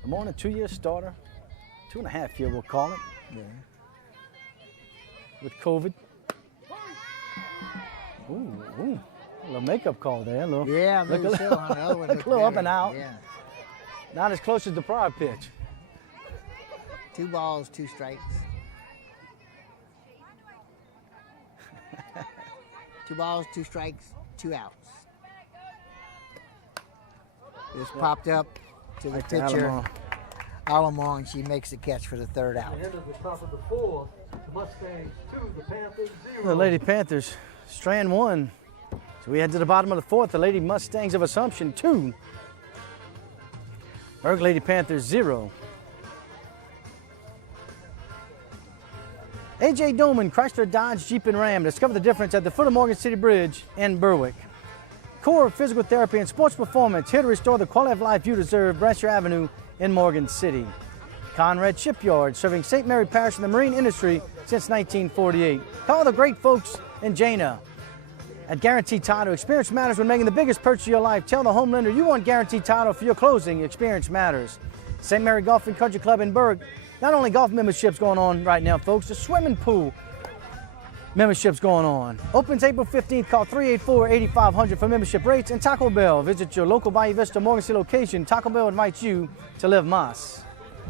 I'm on a 2-year starter, 2.5 year we'll call it, with COVID. Ooh, a little makeup call there, a little. Yeah, look maybe a so. little, On the other one, a little up and out. Yeah. Not as close as the prior pitch. 2 balls, 2 strikes. 2 balls, 2 strikes, 2 outs. This popped up to the Right to pitcher, Alamo, and she makes the catch for the 3rd out. At the end of the top of the 4th, the Mustangs 2, the Panthers 0. The Lady Panthers, strand 1. So we head to the bottom of the 4th. The Lady Mustangs of Assumption 2. Berwick Lady Panthers 0. A.J. Doman, Chrysler Dodge Jeep and Ram. Discover the difference at the foot of Morgan City Bridge in Berwick. Core Physical Therapy and Sports Performance, here to restore the quality of life you deserve. Brasher Avenue in Morgan City. Conrad Shipyard, serving St. Mary Parish and the marine industry since 1948. Call the great folks in Jana at Guaranteed Title. Experience matters when making the biggest purchase of your life. Tell the home lender you want Guaranteed Title for your closing. Experience matters. St. Mary Golf and Country Club in Berwick. Not only golf memberships going on right now, folks, the swimming pool memberships going on. Opens April 15th. Call 384-8500 for membership rates. And Taco Bell. Visit your local Bayou Vista Morgan City location. Taco Bell invites you to live Mas.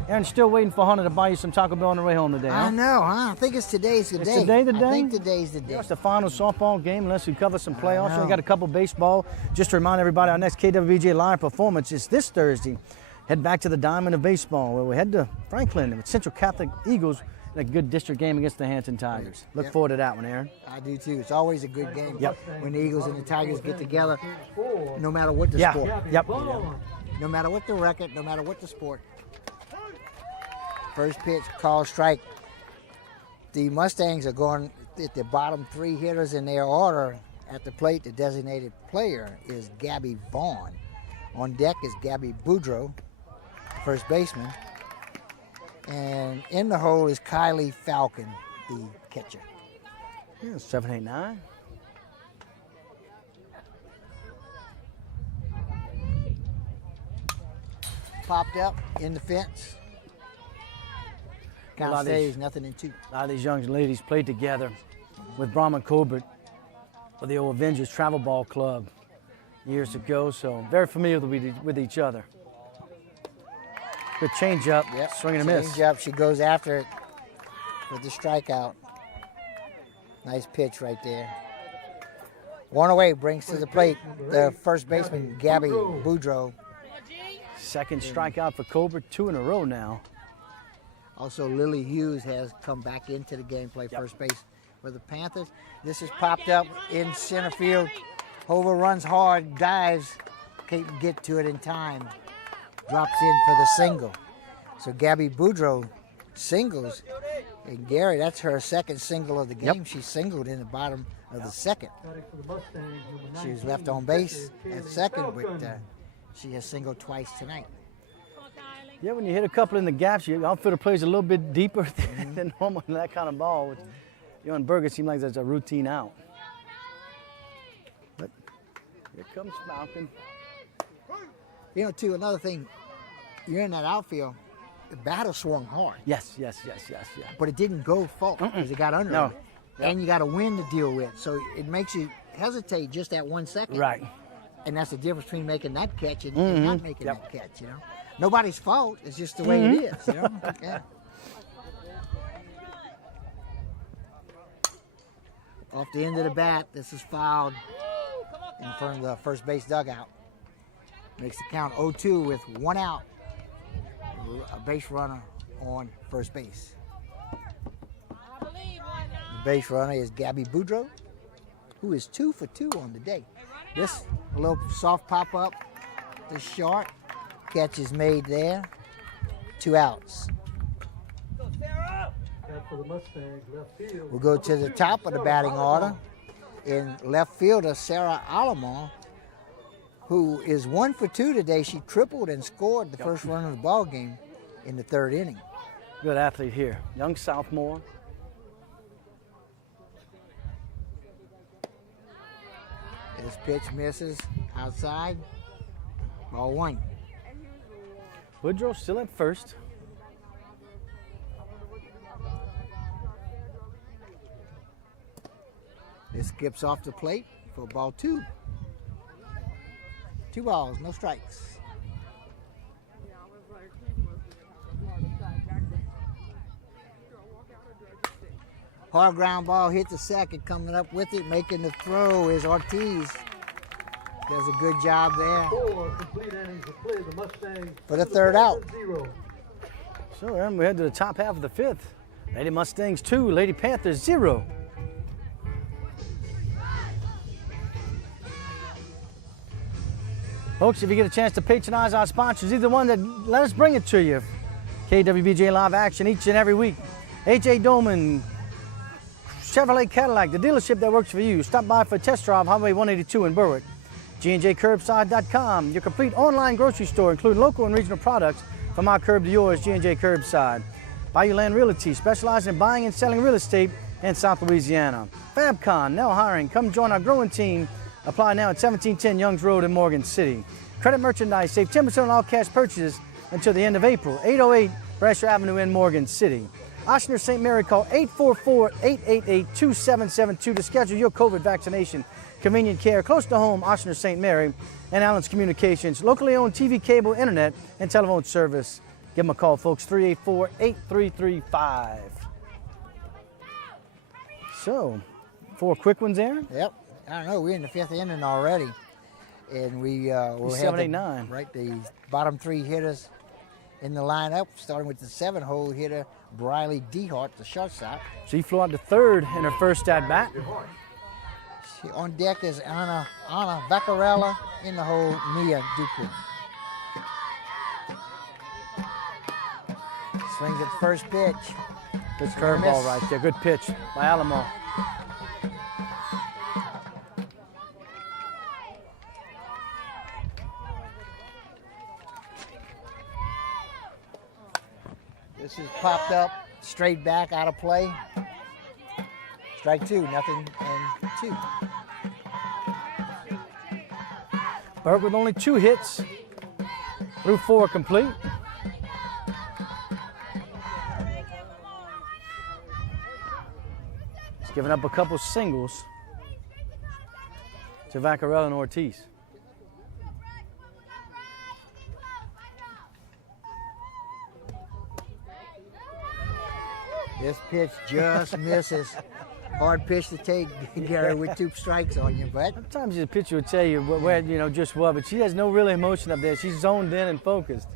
Aaron, still waiting for Hunter to buy you some Taco Bell on the way home today, huh? I know, huh? I think it's today's the day. It's today the day? I think today's the day. It's the final softball game unless we cover some playoffs. know. We got a couple baseball. Just to remind everybody, our next KWBJ live performance is this Thursday. Head back to the Diamond of Baseball, where we head to Franklin with Central Catholic Eagles in a good district game against the Hampton Tigers. Look Yep. forward to that one, Aaron. I do too. It's always a good game. Yep. When the Eagles and the Tigers get together, no matter what the Yeah. sport. Yep. No matter what the record, no matter what the sport. First pitch, call strike. The Mustangs are going at the bottom 3 hitters in their order. At the plate, the designated player is Gabby Vaughn. On deck is Gabby Boudreau, first baseman. And in the hole is Kylie Falcon, the catcher. Yeah, 7, 8, 9. Popped up in the fence. A lot Count of these- stays, nothing in 2. A lot of these young ladies played together with Brahman Colbert for the old Avengers Travel Ball Club years ago, so very familiar with each other. Good changeup, Yep. swing and a miss. Change up. She goes after it with the strikeout. Nice pitch right there. One away, brings to the plate the first baseman, Gabby Boudreau. Second strikeout for Colbert, 2 in a row now. Also, Lily Hughes has come back into the game, play first base for the Panthers. This is popped up in center field. Hoover runs hard, dives, can't get to it in time. Drops in for the single. So Gabby Boudreau singles. And Gary, that's her second single of the game. Yep. She singled in the bottom of the second. Batting for the Mustangs, number She was 19, left on base catcher at Kaylee second, but Falcon. she has singled twice tonight. Yeah, when you hit a couple in the gaps, your outfielder plays a little bit deeper than normal in that kind of ball. Which, on Berwick, seems like that's a routine out. But here comes Falcon. You know, too, another thing, you're in that outfield, the batter swung hard, Yes. but it didn't go full because it got under No. it. And you got a wind to deal with, so it makes you hesitate just that 1 second. Right. And that's the difference between making that catch and Mm-hmm. not making that catch, you know. Nobody's fault, it's just the way Mm-hmm. it is, you know. Yeah. Off the end of the bat, this is fouled in front of the first base dugout. Makes the count 0-2 with 1 out. A base runner on first base. The base runner is Gabby Boudreau, who is 2 for 2 on the day. This a little soft pop up to short. Catch is made there. 2 outs. Bat for the Mustangs, left field. We'll go to the top of the batting order. In left fielder, Sarah Alomar, who is 1 for 2 today. She tripled and scored the first run of the ball game in the 3rd inning. Good athlete here. Young sophomore. This pitch misses outside. Ball 1. Woodrow still at first. This skips off the plate for ball 2. 2 balls, no strikes. Hard ground ball hit the second. Coming up with it, making the throw is Ortiz. Does a good job there 4 complete innings of play. The Mustangs for the 3rd out. 0. So Aaron, we head to the top half of the 5th. Lady Mustangs 2, Lady Panthers 0. Folks, if you get a chance to patronize our sponsors, either one that let us bring it to you. KWBJ live action each and every week. H.A. Dolman, Chevrolet Cadillac, the dealership that works for you. Stop by for a test drive, Highway 182 in Berwick. G&JCurbside.com, your complete online grocery store, including local and regional products from our curb to yours, G&J Curbside. Bayou Land Realty, specializing in buying and selling real estate in South Louisiana. Fabcon, now hiring. Come join our growing team. Apply now at 1710 Youngs Road in Morgan City. Credit Merchandise, save 10% on all cash purchases until the end of April. 808 Brasher Avenue in Morgan City. Ochsner St. Mary, call 844-888-2772 to schedule your COVID vaccination. Convenient care close to home, Ochsner St. Mary, and Allen's Communications, locally owned TV, cable, internet, and telephone service. Give them a call, folks, 384-8335. So, 4 quick ones, Aaron? Yep. I don't know. We're in the 5th inning already. And we'll have 7, 8, 9. Right, the bottom 3 hitters in the lineup, starting with the 7-hole hitter, Briley Dehart, the shortstop. She flew out to 3rd in her first at bat. On deck is Anna Vaccarella, in the hole, Mia Dupuy. Swings at first pitch. Good curveball right there. Good pitch by Alamo. This is popped up, straight back, out of play. Strike 2, nothing and 2. Berwick with only 2 hits, through 4 complete. He's given up a couple singles to Vaccarella and Ortiz. This pitch just misses. Hard pitch to take, Gary, with 2 strikes on you, but Sometimes the pitcher will tell you where, just what, but she has no real emotion up there. She's zoned in and focused.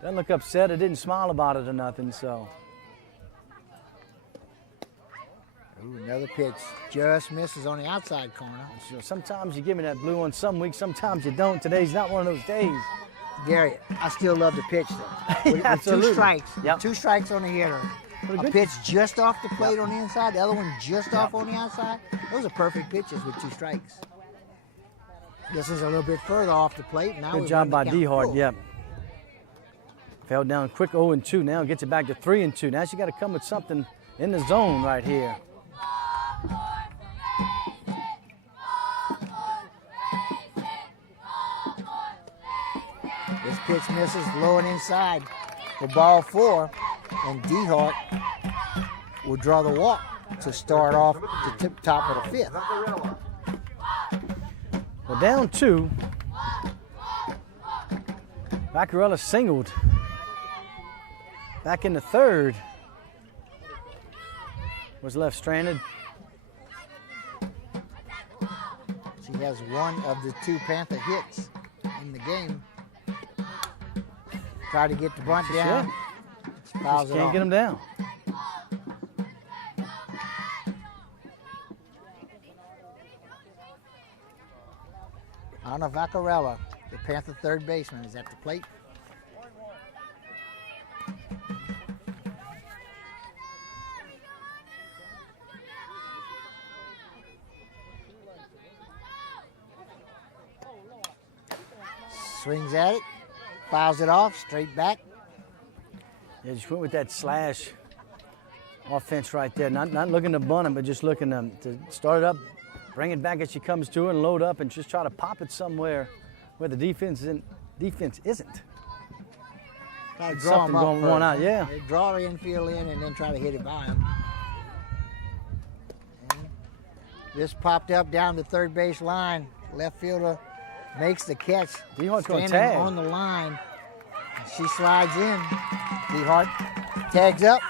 Doesn't look upset or didn't smile about it or nothing, so. ooh, another pitch just misses on the outside corner. Sometimes you give me that blue one some weeks, sometimes you don't. Today's not one of those days. Gary, I still love the pitch though. With 2 Absolutely. strikes, Yep. 2 strikes on the hitter. What a A good- pitch just off the plate on the inside, the other one just off on the outside. Those are perfect pitches with 2 strikes. This is a little bit further off the plate. Now Good we job run the by count Dehart, full. yep. Fell down quick 0-2, now gets it back to 3-2. Now she got to come with something in the zone right here. This pitch misses low and inside for ball 4, and Dehart will draw the walk to start off the tip top of the 5th. Well, down 2. Vaccarella singled. Back in the 3rd. Was left stranded. She has one of the 2 Panther hits in the game. Try to get the bunt down. Fouls it Can't off. get him down. Anna Vaccarella, the Panther 3rd baseman, is at the plate. Swings at it, fouls it off, straight back. Yeah, just went with that slash offense right there. Not looking to bunt him, but just looking to start it up, bring it back as she comes to and load up and just try to pop it somewhere where the defense isn't. Try to draw Something him up going first. one out, yeah. They draw the infield in and then try to hit it by him. And this popped up down the 3rd base line. Left fielder makes the catch. Dehart's gonna standing tag. on the line. She slides in. Dehart tags up.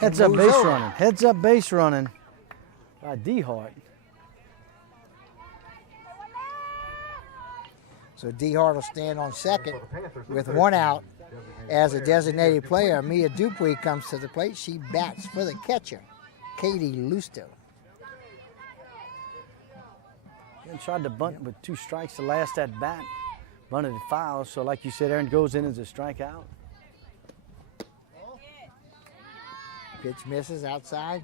and Heads up moves base over. running. Heads up base running by Dehart. So Dehart will stand on second with 1 out. As a designated player, Mia Dupuy comes to the plate. She bats for the catcher, Katie Lusto. And tried to bunt with 2 strikes the last at bat. Bunted it foul, so like you said, Aaron goes in as a strikeout. Pitch misses outside.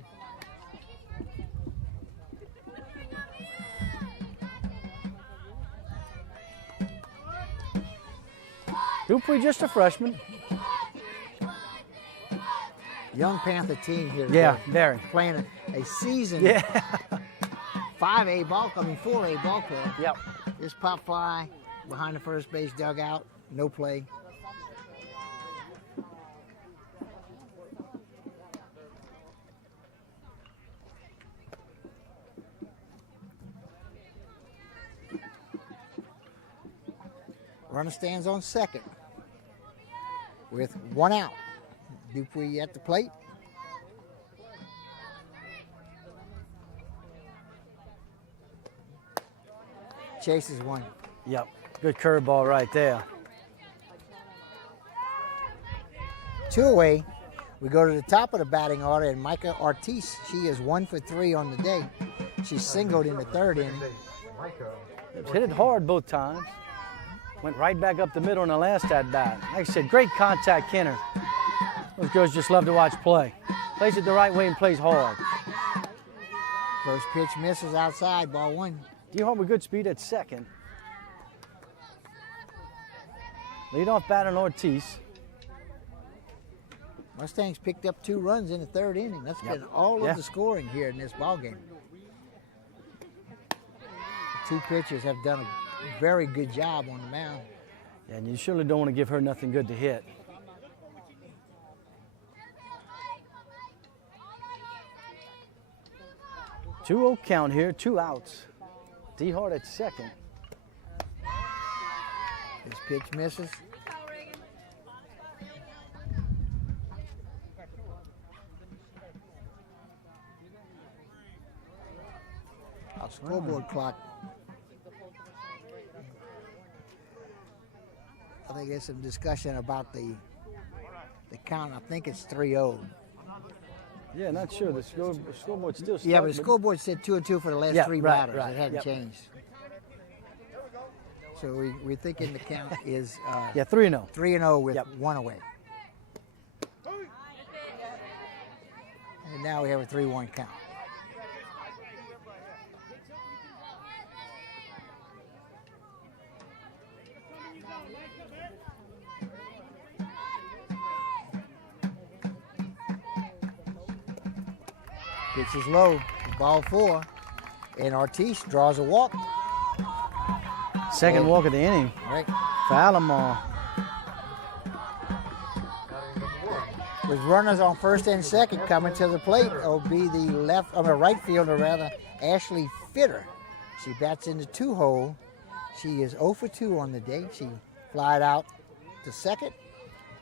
Dupuy just a freshman. Young Panther team here. Yeah, today, very. playing a season. Yeah. 4A ball club. Yep. This pop fly behind the first base dugout. No play. Runner stands on second with 1 out. Dupuy at the plate. Chases one. Yep, good curveball right there. 2 away. We go to the top of the batting order, and Micah Ortiz, she is 1 for 3 on the day. She singled in the 3rd inning. Hit it hard both times. Went right back up the middle in the last at bat. Like I said, great contact, Kenner. Those girls just love to watch play. Plays it the right way and plays hard. First pitch misses outside, ball 1. D-Hart with good speed at second. Leadoff batter Ortiz. Mustangs picked up 2 runs in the 3rd inning. That's been all of the scoring here in this ball game. The 2 pitchers have done a very good job on the mound. Yeah, and you surely don't want to give her nothing good to hit. Two-0 count here, 2 outs. D-Hart at second. This pitch misses. Our scoreboard clock. I think there's some discussion about the count. I think it's 3-0. Yeah, not sure. The scoreboard's still stuck. Yeah, but the scoreboard said 2-2 for the last 3 batters. Right, It hadn't changed. So we're thinking the count is 3-0. 3-0 with 1 away. And now we have a 3-1 count. Pitch is low, ball 4, and Ortiz draws a walk. Second walk of the inning Right. for Alomar. With runners on first and second coming to the plate, it'll be the right fielder rather, Ashley Fitter. She bats in the 2 hole. She is 0 for 2 on the day. She flied out to second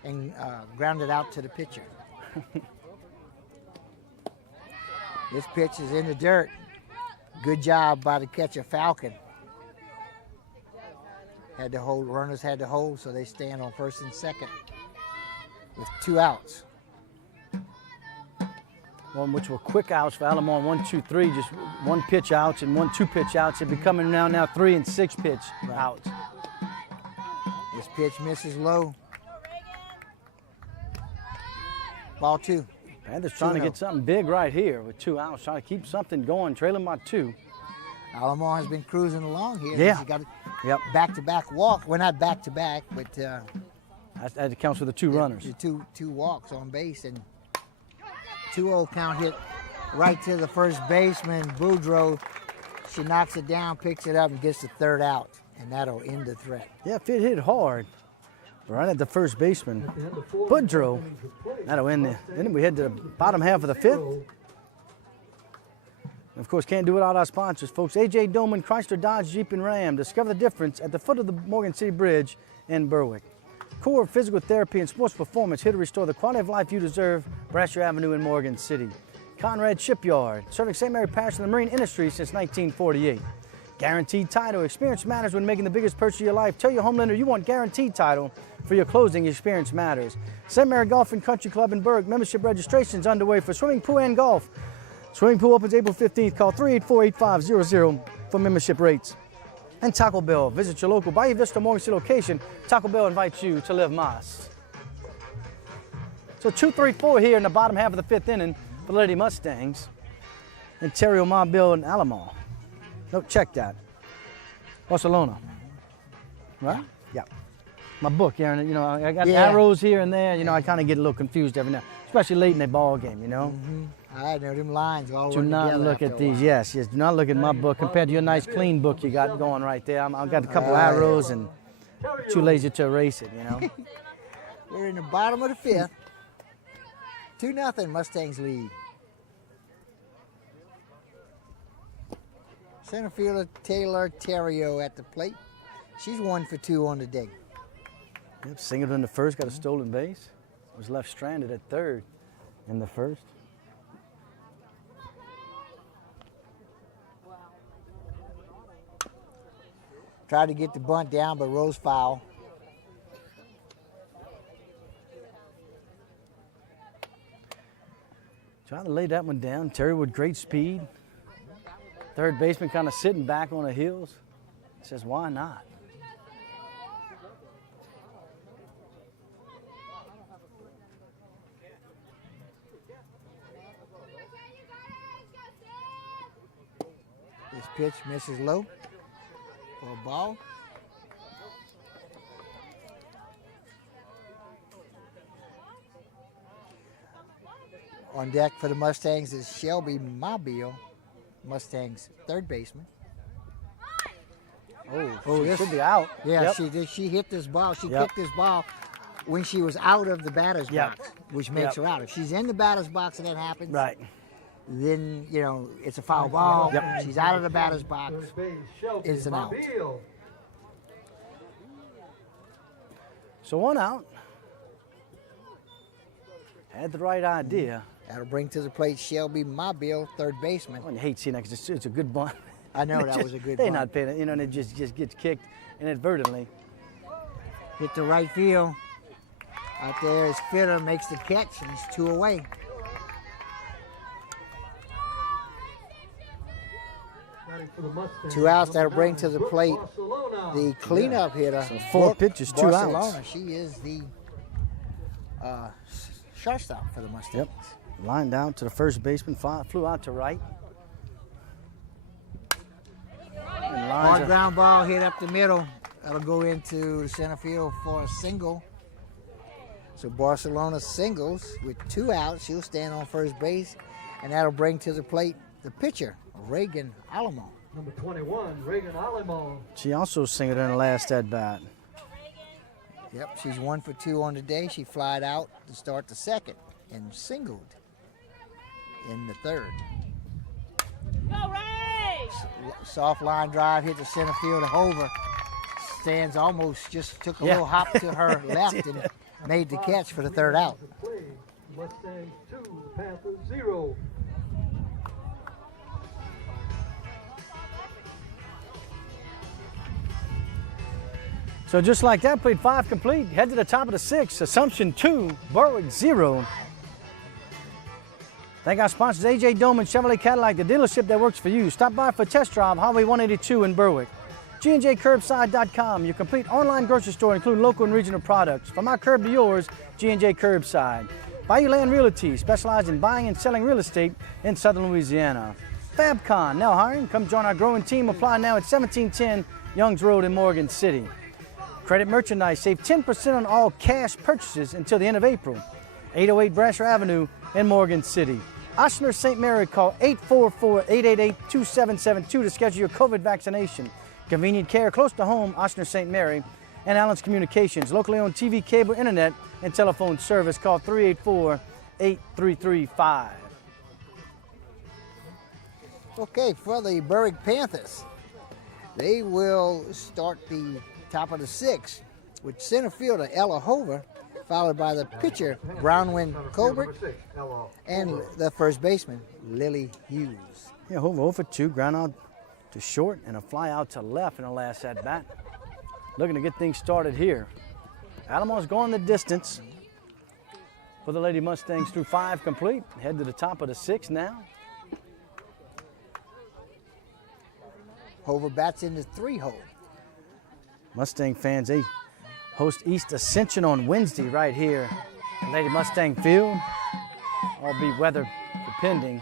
and grounded out to the pitcher. This pitch is in the dirt. Good job by the catcher, Falcon. Had to hold, runners had to hold, so they stand on first and second with 2 outs. One which were quick outs for Alomar, 1, 2, 3, just 1 pitch outs and 1, 2 pitch outs. They're becoming now 3 and 6 pitch outs. This pitch misses low. Ball 2. Panthers trying to get something big right here with 2 outs, trying to keep something going, trailing by 2. Alomar has been cruising along here. Yeah. He got a back-to-back walk. Well, not back-to-back, but That accounts for the 2 runners. the two walks on base, and 2-0 count hit right to the first baseman, Boudreaux. She knocks it down, picks it up, and gets the 3rd out, and that'll end the threat. Yeah, if it hit hard, right at the first baseman, Boudreaux, that'll end it. Then we head to the bottom half of the 5th. And of course, can't do it without our sponsors, folks. A.J. Doman, Chrysler, Dodge, Jeep, and Ram. Discover the difference at the foot of the Morgan City Bridge in Berwick. Core Physical Therapy and Sports Performance, here to restore the quality of life you deserve. Brasher Avenue in Morgan City. Conrad Shipyard, serving St. Mary Parish and the marine industry since 1948. Guaranteed Title. Experience matters when making the biggest purchase of your life. Tell your home lender you want Guaranteed Title for your closing. Experience matters. St. Mary Golf and Country Club in Berwick. Membership registrations underway for swimming pool and golf. Swimming pool opens April 15th. Call 384-8500 for membership rates. And Taco Bell. Visit your local Bayou Vista Morgan City location. Taco Bell invites you to live Mas. So 2-3-4 here in the bottom half of the 5th inning for the Lady Mustangs. Ontario, Mobile, and Alomar. No, check that. Barcelona. Right? Yeah. My book, Aaron, you know, I got arrows here and there. You know, I kind of get a little confused every now, especially late in the ball game, you know. I know them lines all Do not look at these. Yes, do not look at my book compared to your nice clean book you got going right there. I've got a couple arrows and too lazy to erase it, you know. We're in the bottom of the 5th. 2-0 Mustangs lead. Center fielder Taylor Terrio at the plate. She's 1 for 2 on the day. Yep, singled in the first, got a stolen base. Was left stranded at third in the first. Tried to get the bunt down, but rose foul. Trying to lay that one down. Terry with great speed. Third baseman kind of sitting back on the heels. Says, why not? This pitch misses low for a ball. On deck for the Mustangs is Shelby Mobile, Mustangs third baseman. Oh, it should be out. Yeah, Yep. she did. She hit this ball. She Yep. kicked this ball when she was out of the batter's Yep. box, which makes Yep. her out. If she's in the batter's box and that happens, Right. then it's a foul ball. Yep. She's out of the batter's box. Third base, Shelby It's an out. Mobile. So one out. Had the right idea. That'll bring to the plate Shelby Mobile, third baseman. Well, you hate seeing that because it's a good bunt. I know They that just- was a good They're bunt. not paying it, and it just gets kicked inadvertently. Hit the right field. Out there is Fitter, makes the catch, and it's 2 away. Batting for the Mustangs, 2 outs, that'll number bring 9, to the Brooke plate Barcelona. the cleanup hitter. So 4 Brooke pitches, 2 Barcelona. outs. She is the shortstop for the Mustangs. Yep. Line down to the first baseman, flew out to right. And lines Hard are- ground ball hit up the middle. That'll go into the center field for a single. So Barcelona singles with 2 outs. She'll stand on first base, and that'll bring to the plate the pitcher, Reagan Alamo. Number 21, Reagan Alamo. She also singled in the last at bat. Yep, she's 1 for 2 on the day. She flied out to start the second and singled in the third. Go Ray! Soft line drive hit the center field to Hover. Stands almost just took a little hop to her left and made the catch for the third out. To play, Mustangs 2, Panthers 0. So just like that, played 5 complete. Head to the top of the 6th. Assumption 2, Berwick 0. Thank our sponsors, AJ Doman Chevrolet Cadillac, the dealership that works for you. Stop by for a test drive, Highway 182 in Berwick. G&JCurbside.com, your complete online grocery store, including local and regional products. From our curb to yours, G&J Curbside. Bayou Land Realty, specialized in buying and selling real estate in southern Louisiana. FabCon, now hiring. Come join our growing team. Apply now at 1710 Youngs Road in Morgan City. Credit Merchandise, save 10% on all cash purchases until the end of April. 808 Brasher Avenue in Morgan City. Ochsner St. Mary, call 844-888-2772 to schedule your COVID vaccination. Convenient care close to home, Ochsner St. Mary. And Allen's Communications, locally owned TV, cable, internet, and telephone service. Call 384-8335. Okay, for the Berwick Panthers, they will start the top of the 6th with center fielder Ella Hover, followed by the pitcher Brownwind Colbert Number 6, Ella. and the first baseman Lily Hughes. Yeah, Hove 0 for 2, ground out to short and a fly out to left in the last at bat. Looking to get things started here. Alamo's going the distance for the Lady Mustangs through 5 complete. Head to the top of the 6th now. Hover bats in the 3-hole. Mustang fans, they host East Ascension on Wednesday right here at Lady Mustang Field. All be weather depending.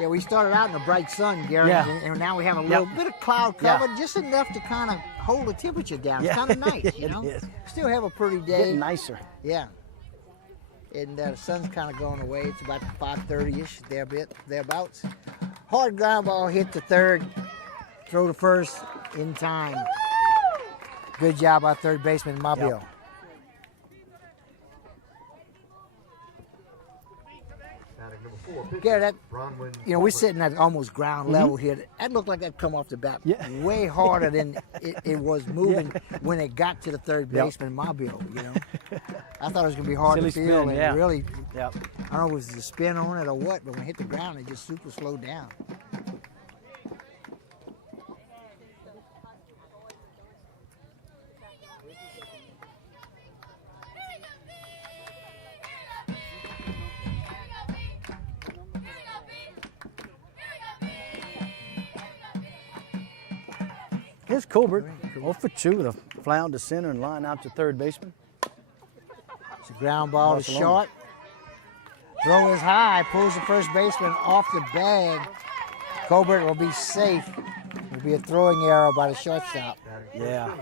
Yeah, we started out in the bright sun, Gary, Yeah. and now we have a little bit of cloud cover, Yeah. just enough to kind of hold the temperature down. It's Yeah. kind of nice, you It know. is. Still have a pretty day. Getting nicer. Yeah. And the sun's kind of going away. It's about 5:30-ish, thereabouts. Hard ground ball hit to third. Throw to first in time. Good job by third baseman Mobile. Yep. Batting Gary, that, we're sitting at almost ground level here. That looked like that come off the bat way harder than it was moving when it got to the third baseman Mobile, I thought it was going to be hard Silly to feel. spin, And really, Yep. I don't know if it was the spin on it or what, but when it hit the ground, it just super slowed down. Here's Colbert, 0 for 2 with a fly out to center and line out to third baseman. It's a ground ball to Barcelona. short. Throw is high, pulls the first baseman off the bag. Colbert will be safe. Will be a throwing error by the shortstop. Yeah.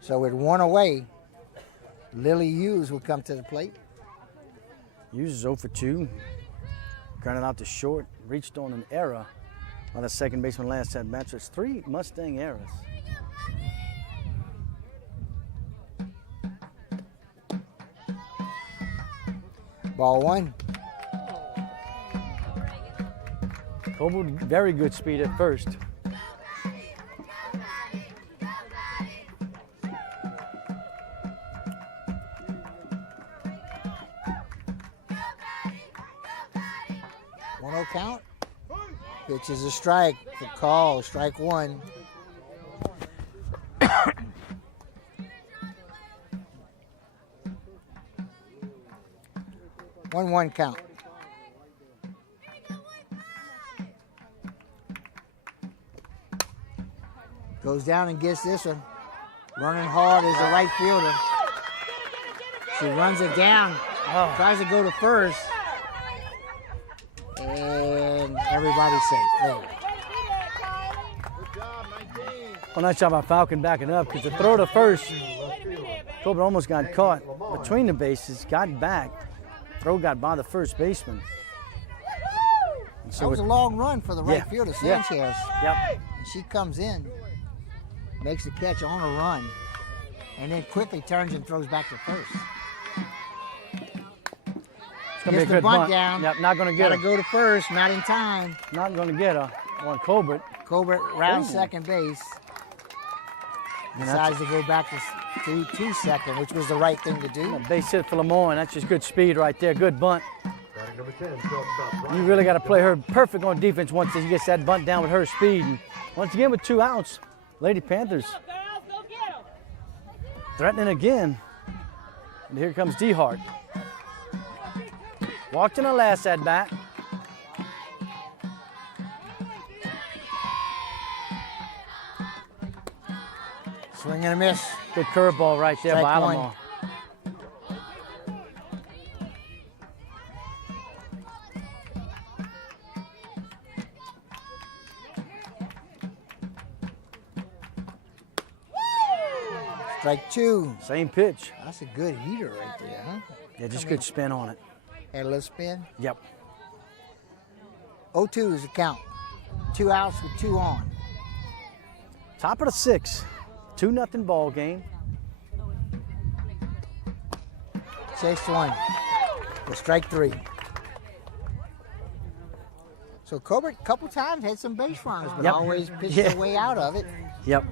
So with one away, Lily Hughes will come to the plate. Hughes is 0 for 2. Grounded out to short, reached on an error by the second baseman last at match. It's 3 Mustang errors. Ball one. Colbert, very good speed at first. One-oh count. Pitch is a strike. The call, strike one. 1-1 count. Goes down and gets this one. Running hard is the right fielder. She runs it down. Tries to go to first. And everybody's safe. There. Well, nice job by Falcon backing up because the throw to first, Colbert almost got caught between the bases, got back. Throw got by the first baseman. And That was a long run for the right fielder, Yeah. Sanchez. Yep. And she comes in, makes the catch on a run, and then quickly turns and throws back to first. It's gonna be a Gets the good bunt bunt. down. Yep, not gonna get Gotta her. go to first, not in time. Not gonna get her on Colbert. Colbert rounds Ooh. second base. And that's Decides to go back to second, which was the right thing to do. a base hit for Lemoyne. That's just good speed right there. Good bunt. Batting number 10, shortstop You really got to play her perfect on defense once she gets that bunt down with her speed. And once again with 2 outs, Lady Panthers Girls, go get 'em. threatening again. And here comes DeHart. Walked in her last at bat. Swing and a miss. Good curveball right there Strike by one. Alomar. Strike two. Same pitch. That's a good heater right there, huh? Yeah, just good spin on it. Had a little spin. Yep. 0-2 is the count. 2 outs with 2 on. Top of the 6th. 2-0 ball game. Chase one. With strike 3. So Colbert a couple times had some base runners, but Yep. always pitched Yeah. their way out of it. Yep.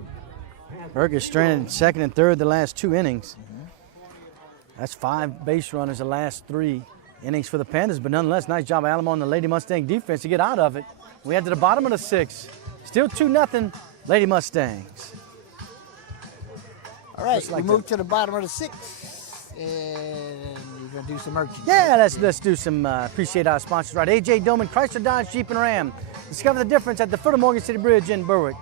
Berwick is stranded second and third the last 2 innings. That's 5 base runners the last 3 innings for the Panthers, but nonetheless, nice job by Alamo on the Lady Mustang defense to get out of it. We head to the bottom of the 6th. Still 2-0 Lady Mustangs. All right, Just like we move to the bottom of the 6th, and we're going to do some merchandise. Yeah, let's do some, appreciate our sponsors, right? AJ Doman, Chrysler Dodge Jeep and Ram. Discover the difference at the foot of Morgan City Bridge in Berwick.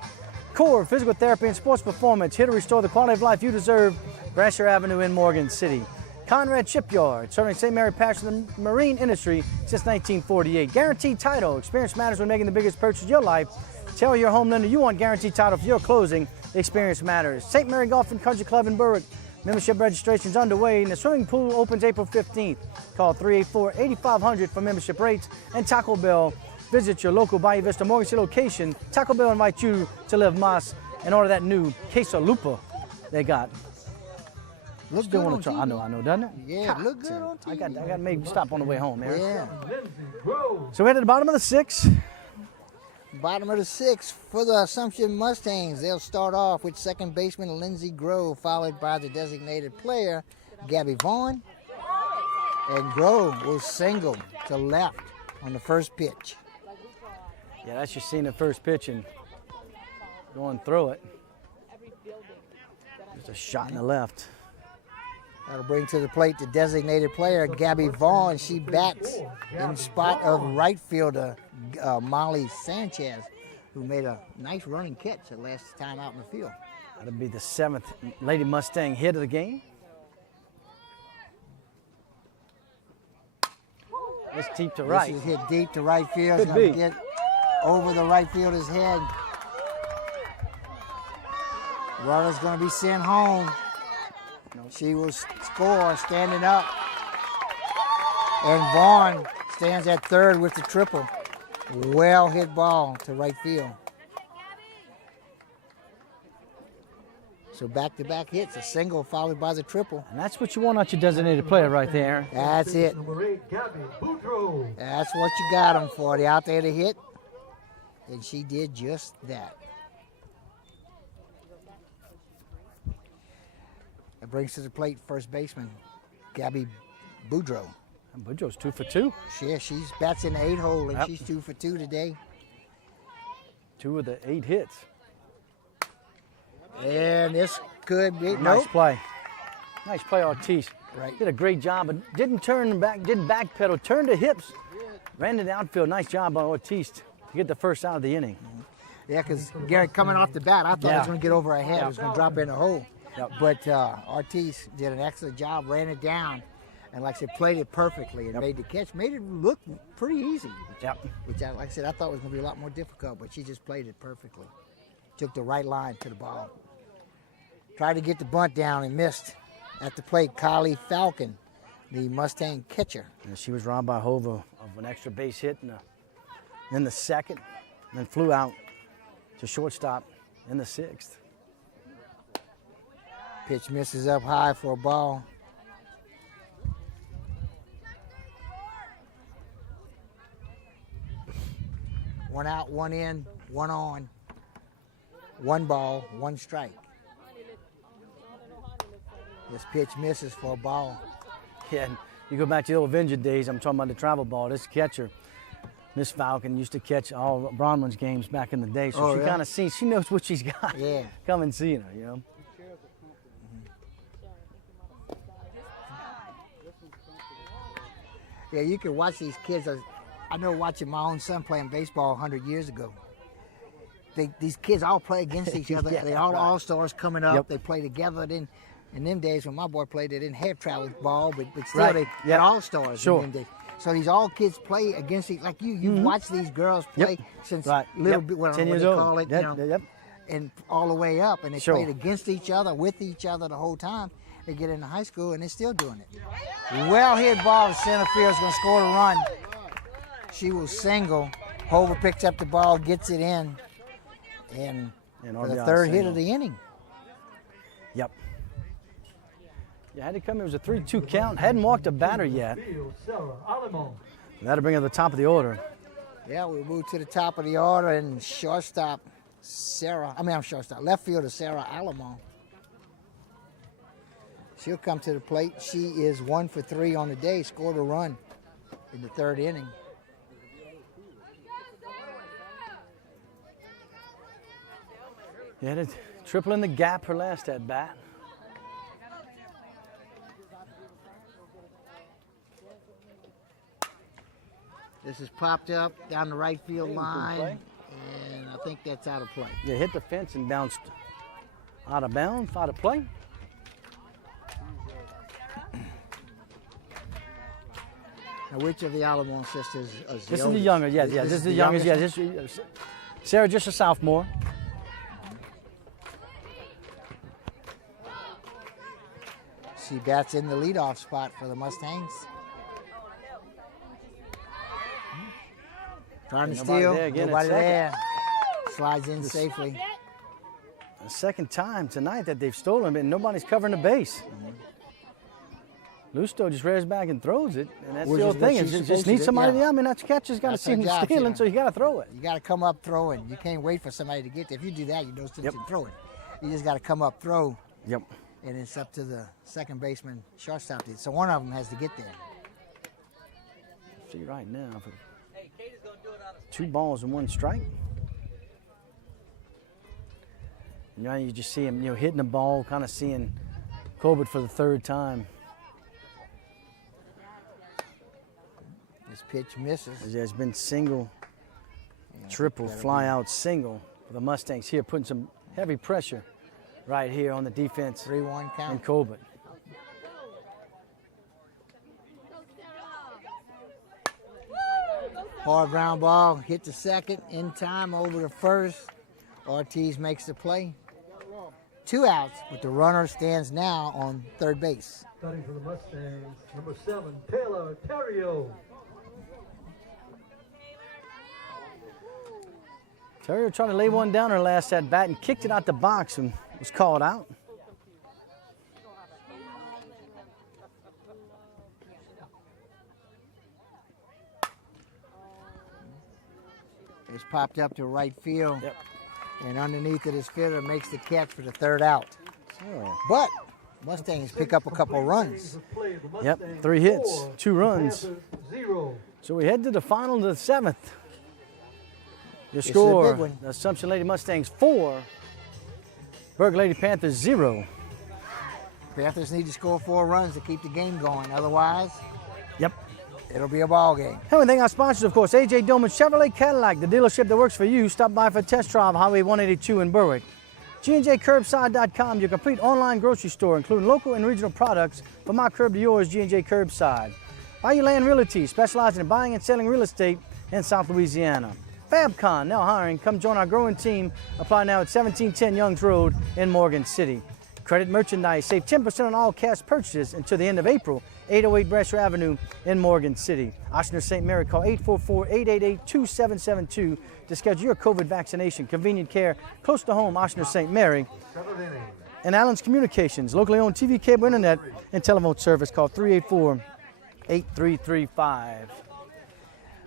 Core Physical Therapy and Sports Performance, here to restore the quality of life you deserve. Brasher Avenue in Morgan City. Conrad Shipyard, serving St. Mary Parish and the marine industry since 1948. Guaranteed Title, experience matters when making the biggest purchase of your life. Tell your home lender you want Guaranteed Title for your closing. Experience matters. St. Mary Golf and Country Club in Berwick. Membership registration's underway and the swimming pool opens April 15th. Call 384-8500 for membership rates. And Taco Bell. Visit your local Bayou Vista Morgan City location. Taco Bell invites you to live mas and order that new queso lupa they got. Look Still good want on to try. TV. I know, doesn't it? Yeah, look good on I TV. got to maybe stop on the way home, Aaron. Yeah. Lindsey Grove. So we're at the bottom of the 6th. Bottom of the 6th for the Assumption Mustangs. They'll start off with second baseman Lindsey Grove, followed by the designated player, Gabby Vaughn. And Grove will single to left on the first pitch. Yeah, that's just seeing the first pitch and going through it. Just a shot in the left. That'll bring to the plate the designated player, Gabby Vaughn. She bats in spot of right fielder Molly Sanchez, who made a nice running catch the last time out in the field. That'll be the 7th Lady Mustang hit of the game. It's deep to right. This is hit deep to right field. Could It's going be. to get over the right fielder's head. Runner's going to be sent home. She will score standing up. And Vaughn stands at third with the triple. Well hit ball to right field. So back-to-back hits, a single followed by the triple. And that's what you want out your designated player right there. That's it. Number 8, Gabby Boudreaux. That's what you got them for. They out there to hit. And she did just that. That brings to the plate first baseman, Gabby Boudreaux. And Boudreaux's 2 for 2. She's bats in the 8 hole, and Yep. she's 2 for 2 today. 2 of the 8 hits. And this could be Nice play. Nice play, Ortiz. Right. Did a great job, but didn't turn back, didn't backpedal, turned to hips, ran to the outfield. Nice job by Ortiz to get the first out of the inning. Yeah, because Gary coming off the bat, I thought it Yeah. was going to get over her head. It was going to drop in the hole. Yep. But Ortiz did an excellent job, ran it down, and like I said, played it perfectly and made the catch. Made it look pretty easy, Yep. which, like I said, I thought was going to be a lot more difficult, but she just played it perfectly. Took the right line to the ball. Tried to get the bunt down and missed. At the plate, Kylie Falcon, the Mustang catcher. And she was robbed by Hova of an extra base hit in the 2nd, and then flew out to shortstop in the 6th. Pitch misses up high for a ball. One out, one in, one on. 1 ball, 1 strike. This pitch misses for a ball. Yeah, and you go back to the old Avenger days, I'm talking about the travel ball. This catcher, Miss Falcon, used to catch all Bronwyn's games back in the day, so Oh, she really? kind of sees, she knows what she's got. Yeah. Come and seeing her, you know. Yeah, you can watch these kids. I know watching my own son playing baseball 100 years ago. These kids all play against each other. Yeah, They all right. all-stars coming up. Yep. They play together. Then, in them days when my boy played, they didn't have travel ball, but still Right. they Yeah. had all-stars Sure. in them days. So these all kids play against each, like you've watched these girls play since Right. little Yep. bit, what 10 they years old. call it, Yep. Yep. and all the way up. And they Sure. played against each other, with each other the whole time. They get into high school and they're still doing it. Well hit ball to center field is going to score the run. She will single. Hover picks up the ball, gets it in, and for the RBI 3rd hit single. of the inning. Yep. You had to come, it was a 3-2 count. Hadn't walked a batter yet. Field, Sarah Alamo. That'll bring her to the top of the order. Yeah, we move to the top of the order, and left fielder Sarah Alamo. She'll come to the plate. She is 1 for 3 on the day, scored a run in the 3rd inning. Yeah, tripling the gap her last at bat. This is popped up down the right field Good line, play. and I think that's out of play. Yeah, hit the fence and bounced out of bounds, out of play. Now, which of the Alamo sisters is the This is the oldest? younger, yes, yeah. This is the youngest, yeah. This, Sarah, just a sophomore. She bats in the leadoff spot for the Mustangs. Trying to Nobody steal, there again at nobody second. there. Slides in safely. The second time tonight that they've stolen it, and nobody's covering the base. Lusto just rears back and throws it, and that's Which the is old what thing. you're It just supposed needs to do, somebody. yeah. I mean, that's catcher's got to That's see him their job, stealing, yeah. so you got to throw it. You got to come up throwing. You can't wait for somebody to get there. If you do that, you don't Yep. throw it. You just got to come up, throw, Yep. and it's up to the second baseman, shortstop. So one of them has to get there. See right now, 2 balls and 1 strike. And now you just see him, hitting the ball, kind of seeing Colbert for the 3rd time. This pitch misses. There's been single, triple, fly out, single for the Mustangs here, putting some heavy pressure right here on the defense 3-1 count. and Colbert. Hard ground ball, hit the second, in time over the first. Ortiz makes the play. 2 outs, but the runner stands now on third base. Starting for the Mustangs, number 7, Taylor Terrio. Terrier tried to lay one down her last at bat and kicked it out the box and was called out. It's popped up to right field. Yep. And underneath it is Fitter makes the catch for the 3rd out. So, But Mustangs pick up a couple runs. yep, 3 hits, 2 runs. 0. So we head to the final of the 7th. Your This is a score, big one. the Assumption Lady Mustangs 4, Berwick Lady Panthers 0. Panthers need to score 4 runs to keep the game going. Otherwise, Yep. it'll be a ball game. And we thank our sponsors, of course, AJ Dillman Chevrolet Cadillac, the dealership that works for you. Stop by for a test drive, Highway 182 in Berwick. G&JCurbside.com, your complete online grocery store, including local and regional products from our curb to yours, G&J Curbside. Bayou Land Realty, specializing in buying and selling real estate in South Louisiana. FabCon, now hiring. Come join our growing team. Apply now at 1710 Youngs Road in Morgan City. Credit Merchandise, save 10% on all cash purchases until the end of April. 808 Brasher Avenue in Morgan City. Oshner St. Mary, call 844-888-2772 to schedule your COVID vaccination. Convenient care close to home, Oshner St. Mary. And Allen's Communications, locally owned TV, cable, internet, and telephone service. Call 384-8335.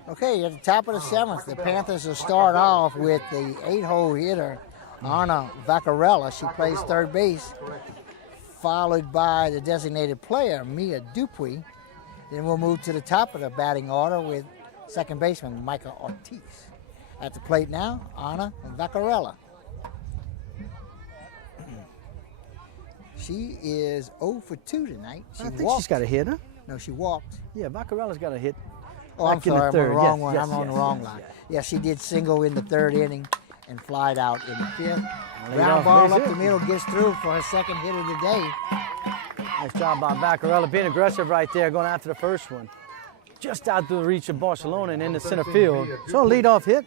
Okay, at the top of the 7th, the Panthers will start off with the 8-hole hitter, Anna Vaccarella. She plays third base, followed by the designated player, Mia Dupuy. Then we'll move to the top of the batting order with second baseman, Michael Ortiz. At the plate now, Anna Vaccarella. She is 0 for 2 tonight. I think she's got a hit, huh? No, she walked. Yeah, Vaccarella's got a hit. Oh, I'm Back in the sorry, I'm on the third. wrong Yes, one. yes, I'm on yes, the wrong yes, line. yes. Yeah, she did single in the 3rd inning and flied out in the 5th. Lead Ground off ball base up hit. the middle, gets through for her second hit of the day. Nice job by Vaccarella, being aggressive right there, going after the first one. Just out through the reach of Barcelona and into center field. So a leadoff hit.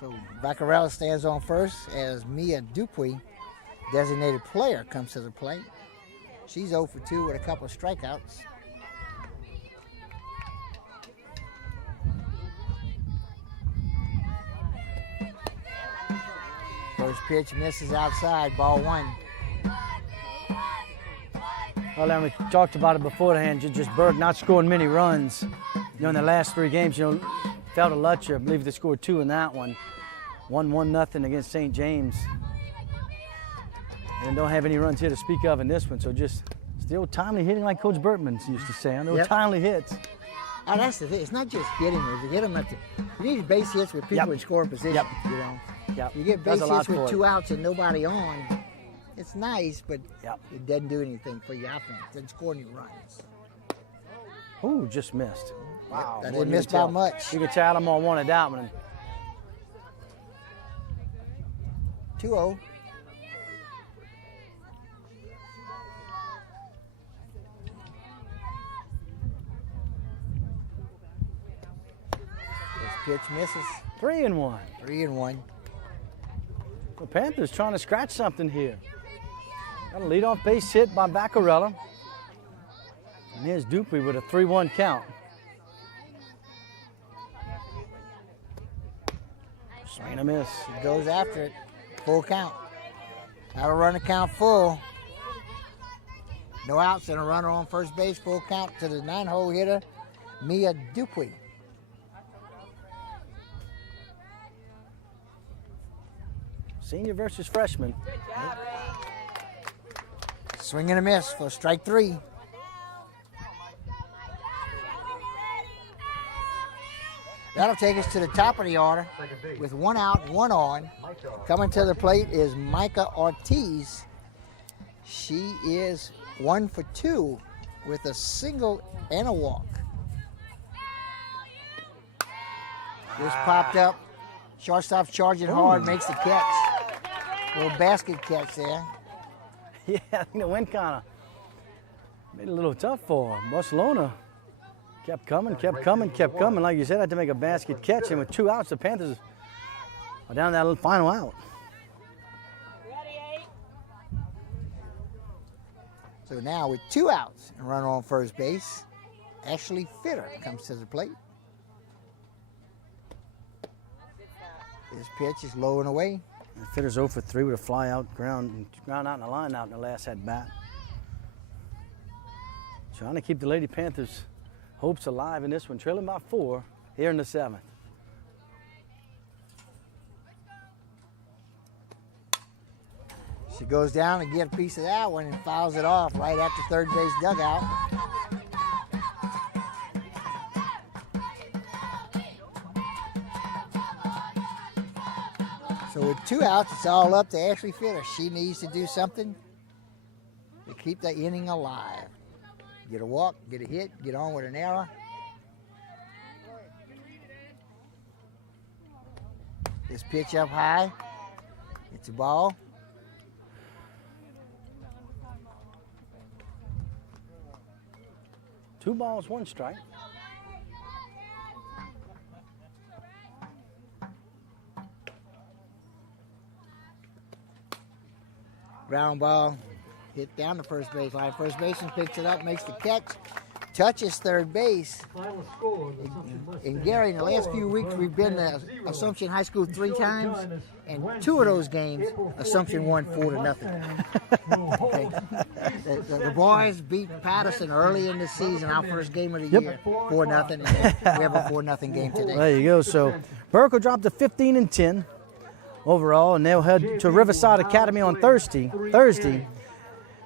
So Vaccarella stands on first as Mia Dupuy, designated player, comes to the plate. She's 0 for 2 with a couple of strikeouts. First pitch misses outside, ball 1. Well, and we talked about it beforehand, just Berg not scoring many runs. In the last 3 games, fell to Lutcher. I believe they scored 2 in that one. 1-1-0 against St. James. And don't have any runs here to speak of in this one, so just still timely hitting like Coach Bertman used to say. I know Yep. timely hits. Oh, that's the thing. It's not just hitting. You hit them you need base hits with people Yep. in scoring position. Yep. You know, Yep. you get Does base a lot hits with for 2 it. outs and nobody on. It's nice, but Yep. it doesn't do anything for your offense. It doesn't score any runs. Ooh, just missed. Wow. That boy, didn't you miss can tell. by much. You can tell them all wanted that one. 2-0. This pitch misses. 3-1. 3-1. The Panthers trying to scratch something here. Got a leadoff base hit by Vaccarella. And here's Dupuy with a 3-1 count. Swing and a miss. He goes after it. Full count. Now to run the count full. No outs and a runner on first base. Full count to the 9-hole hitter, Mia Dupuy. Senior versus freshman. Swing and a miss for strike 3. That'll take us to the top of the order with 1 out, 1 on. Coming to the plate is Micah Ortiz. She is 1 for 2 with a single and a walk. This popped up. Shortstop's charging hard, makes the catch. Little basket catch there. Yeah, I think the wind kind of made it a little tough for her. Barcelona kept coming. Like you said, had to make a basket catch, and with 2 outs, the Panthers are down that final out. So now with 2 outs and runner on first base, Ashley Fitter comes to the plate. This pitch is low and away. And Fitter's 0 for 3 with a fly out, ground out and a line out in the last at bat. Trying to keep the Lady Panthers' hopes alive in this one, trailing by 4 here in the 7th. She goes down and gets a piece of that one and fouls it off right at the third base dugout. So with 2 outs, it's all up to Ashley Fitter. She needs to do something to keep the inning alive. Get a walk, get a hit, get on with an error. This pitch up high. It's a ball. Two balls, 1 strike. Ground ball hit down the first base line. First baseman picks it up, makes the catch, touches third base. Final score, the Assumption Mustangs And Gary, in the last few weeks, we've been to Assumption High School 3 times, and 2 of those games, Assumption won 4-0. Okay. The boys beat Patterson early in the season, our first game of the year, 4-0, and we have a 4-0 game today. There you go. So Berwick will drop to 15-10 overall, and they'll head to Riverside Academy on Thursday.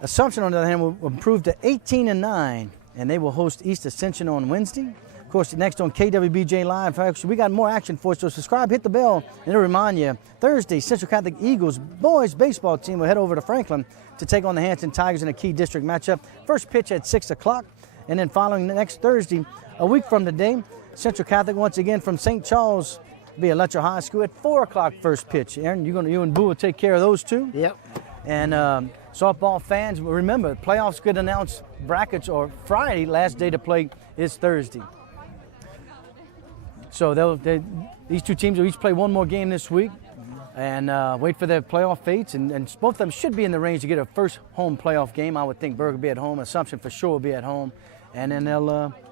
Assumption, on the other hand, will improve to 18-9, and they will host East Ascension on Wednesday. Of course, next on KWBJ Live, actually, we got more action for you, so subscribe, hit the bell, and it'll remind you, Thursday, Central Catholic Eagles boys baseball team will head over to Franklin to take on the Hanson Tigers in a key district matchup. First pitch at 6 o'clock, and then following the next Thursday, a week from today, Central Catholic once again from St. Charles, be at Letcher High School at 4 o'clock first pitch. Aaron, you and Boo will take care of those two. Yep. And softball fans, remember, playoffs could announce brackets or Friday. Last day to play is Thursday. So these two teams will each play 1 more game this week and wait for their playoff fates. And both of them should be in the range to get a first home playoff game. I would think Berwick will be at home. Assumption for sure will be at home. And then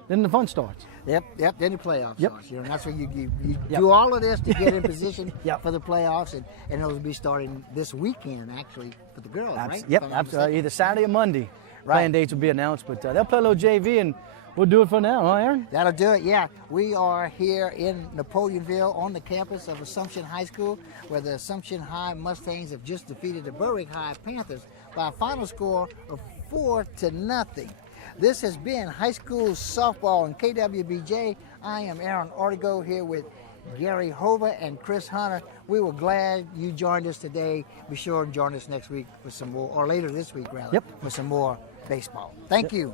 then the fun starts. Yep. Then the playoffs starts. You know, that's where you Yep. do all of this to get in position Yep. for the playoffs, and those will be starting this weekend, actually, for the girls, right? Yep, If I'm not absolutely. mistaken. Either Saturday or Monday. Right. Playing dates will be announced, but they'll play a little JV, and we'll do it for now, huh, Aaron? That'll do it, yeah. We are here in Napoleonville on the campus of Assumption High School, where the Assumption High Mustangs have just defeated the Berwick High Panthers by a final score of 4-0. This has been high school softball on KWBJ. I am Aaron Ortego here with Gary Hova and Chris Hunter. We were glad you joined us today. Be sure and join us next week for some more, or later this week rather, Yep. for some more baseball. Thank you.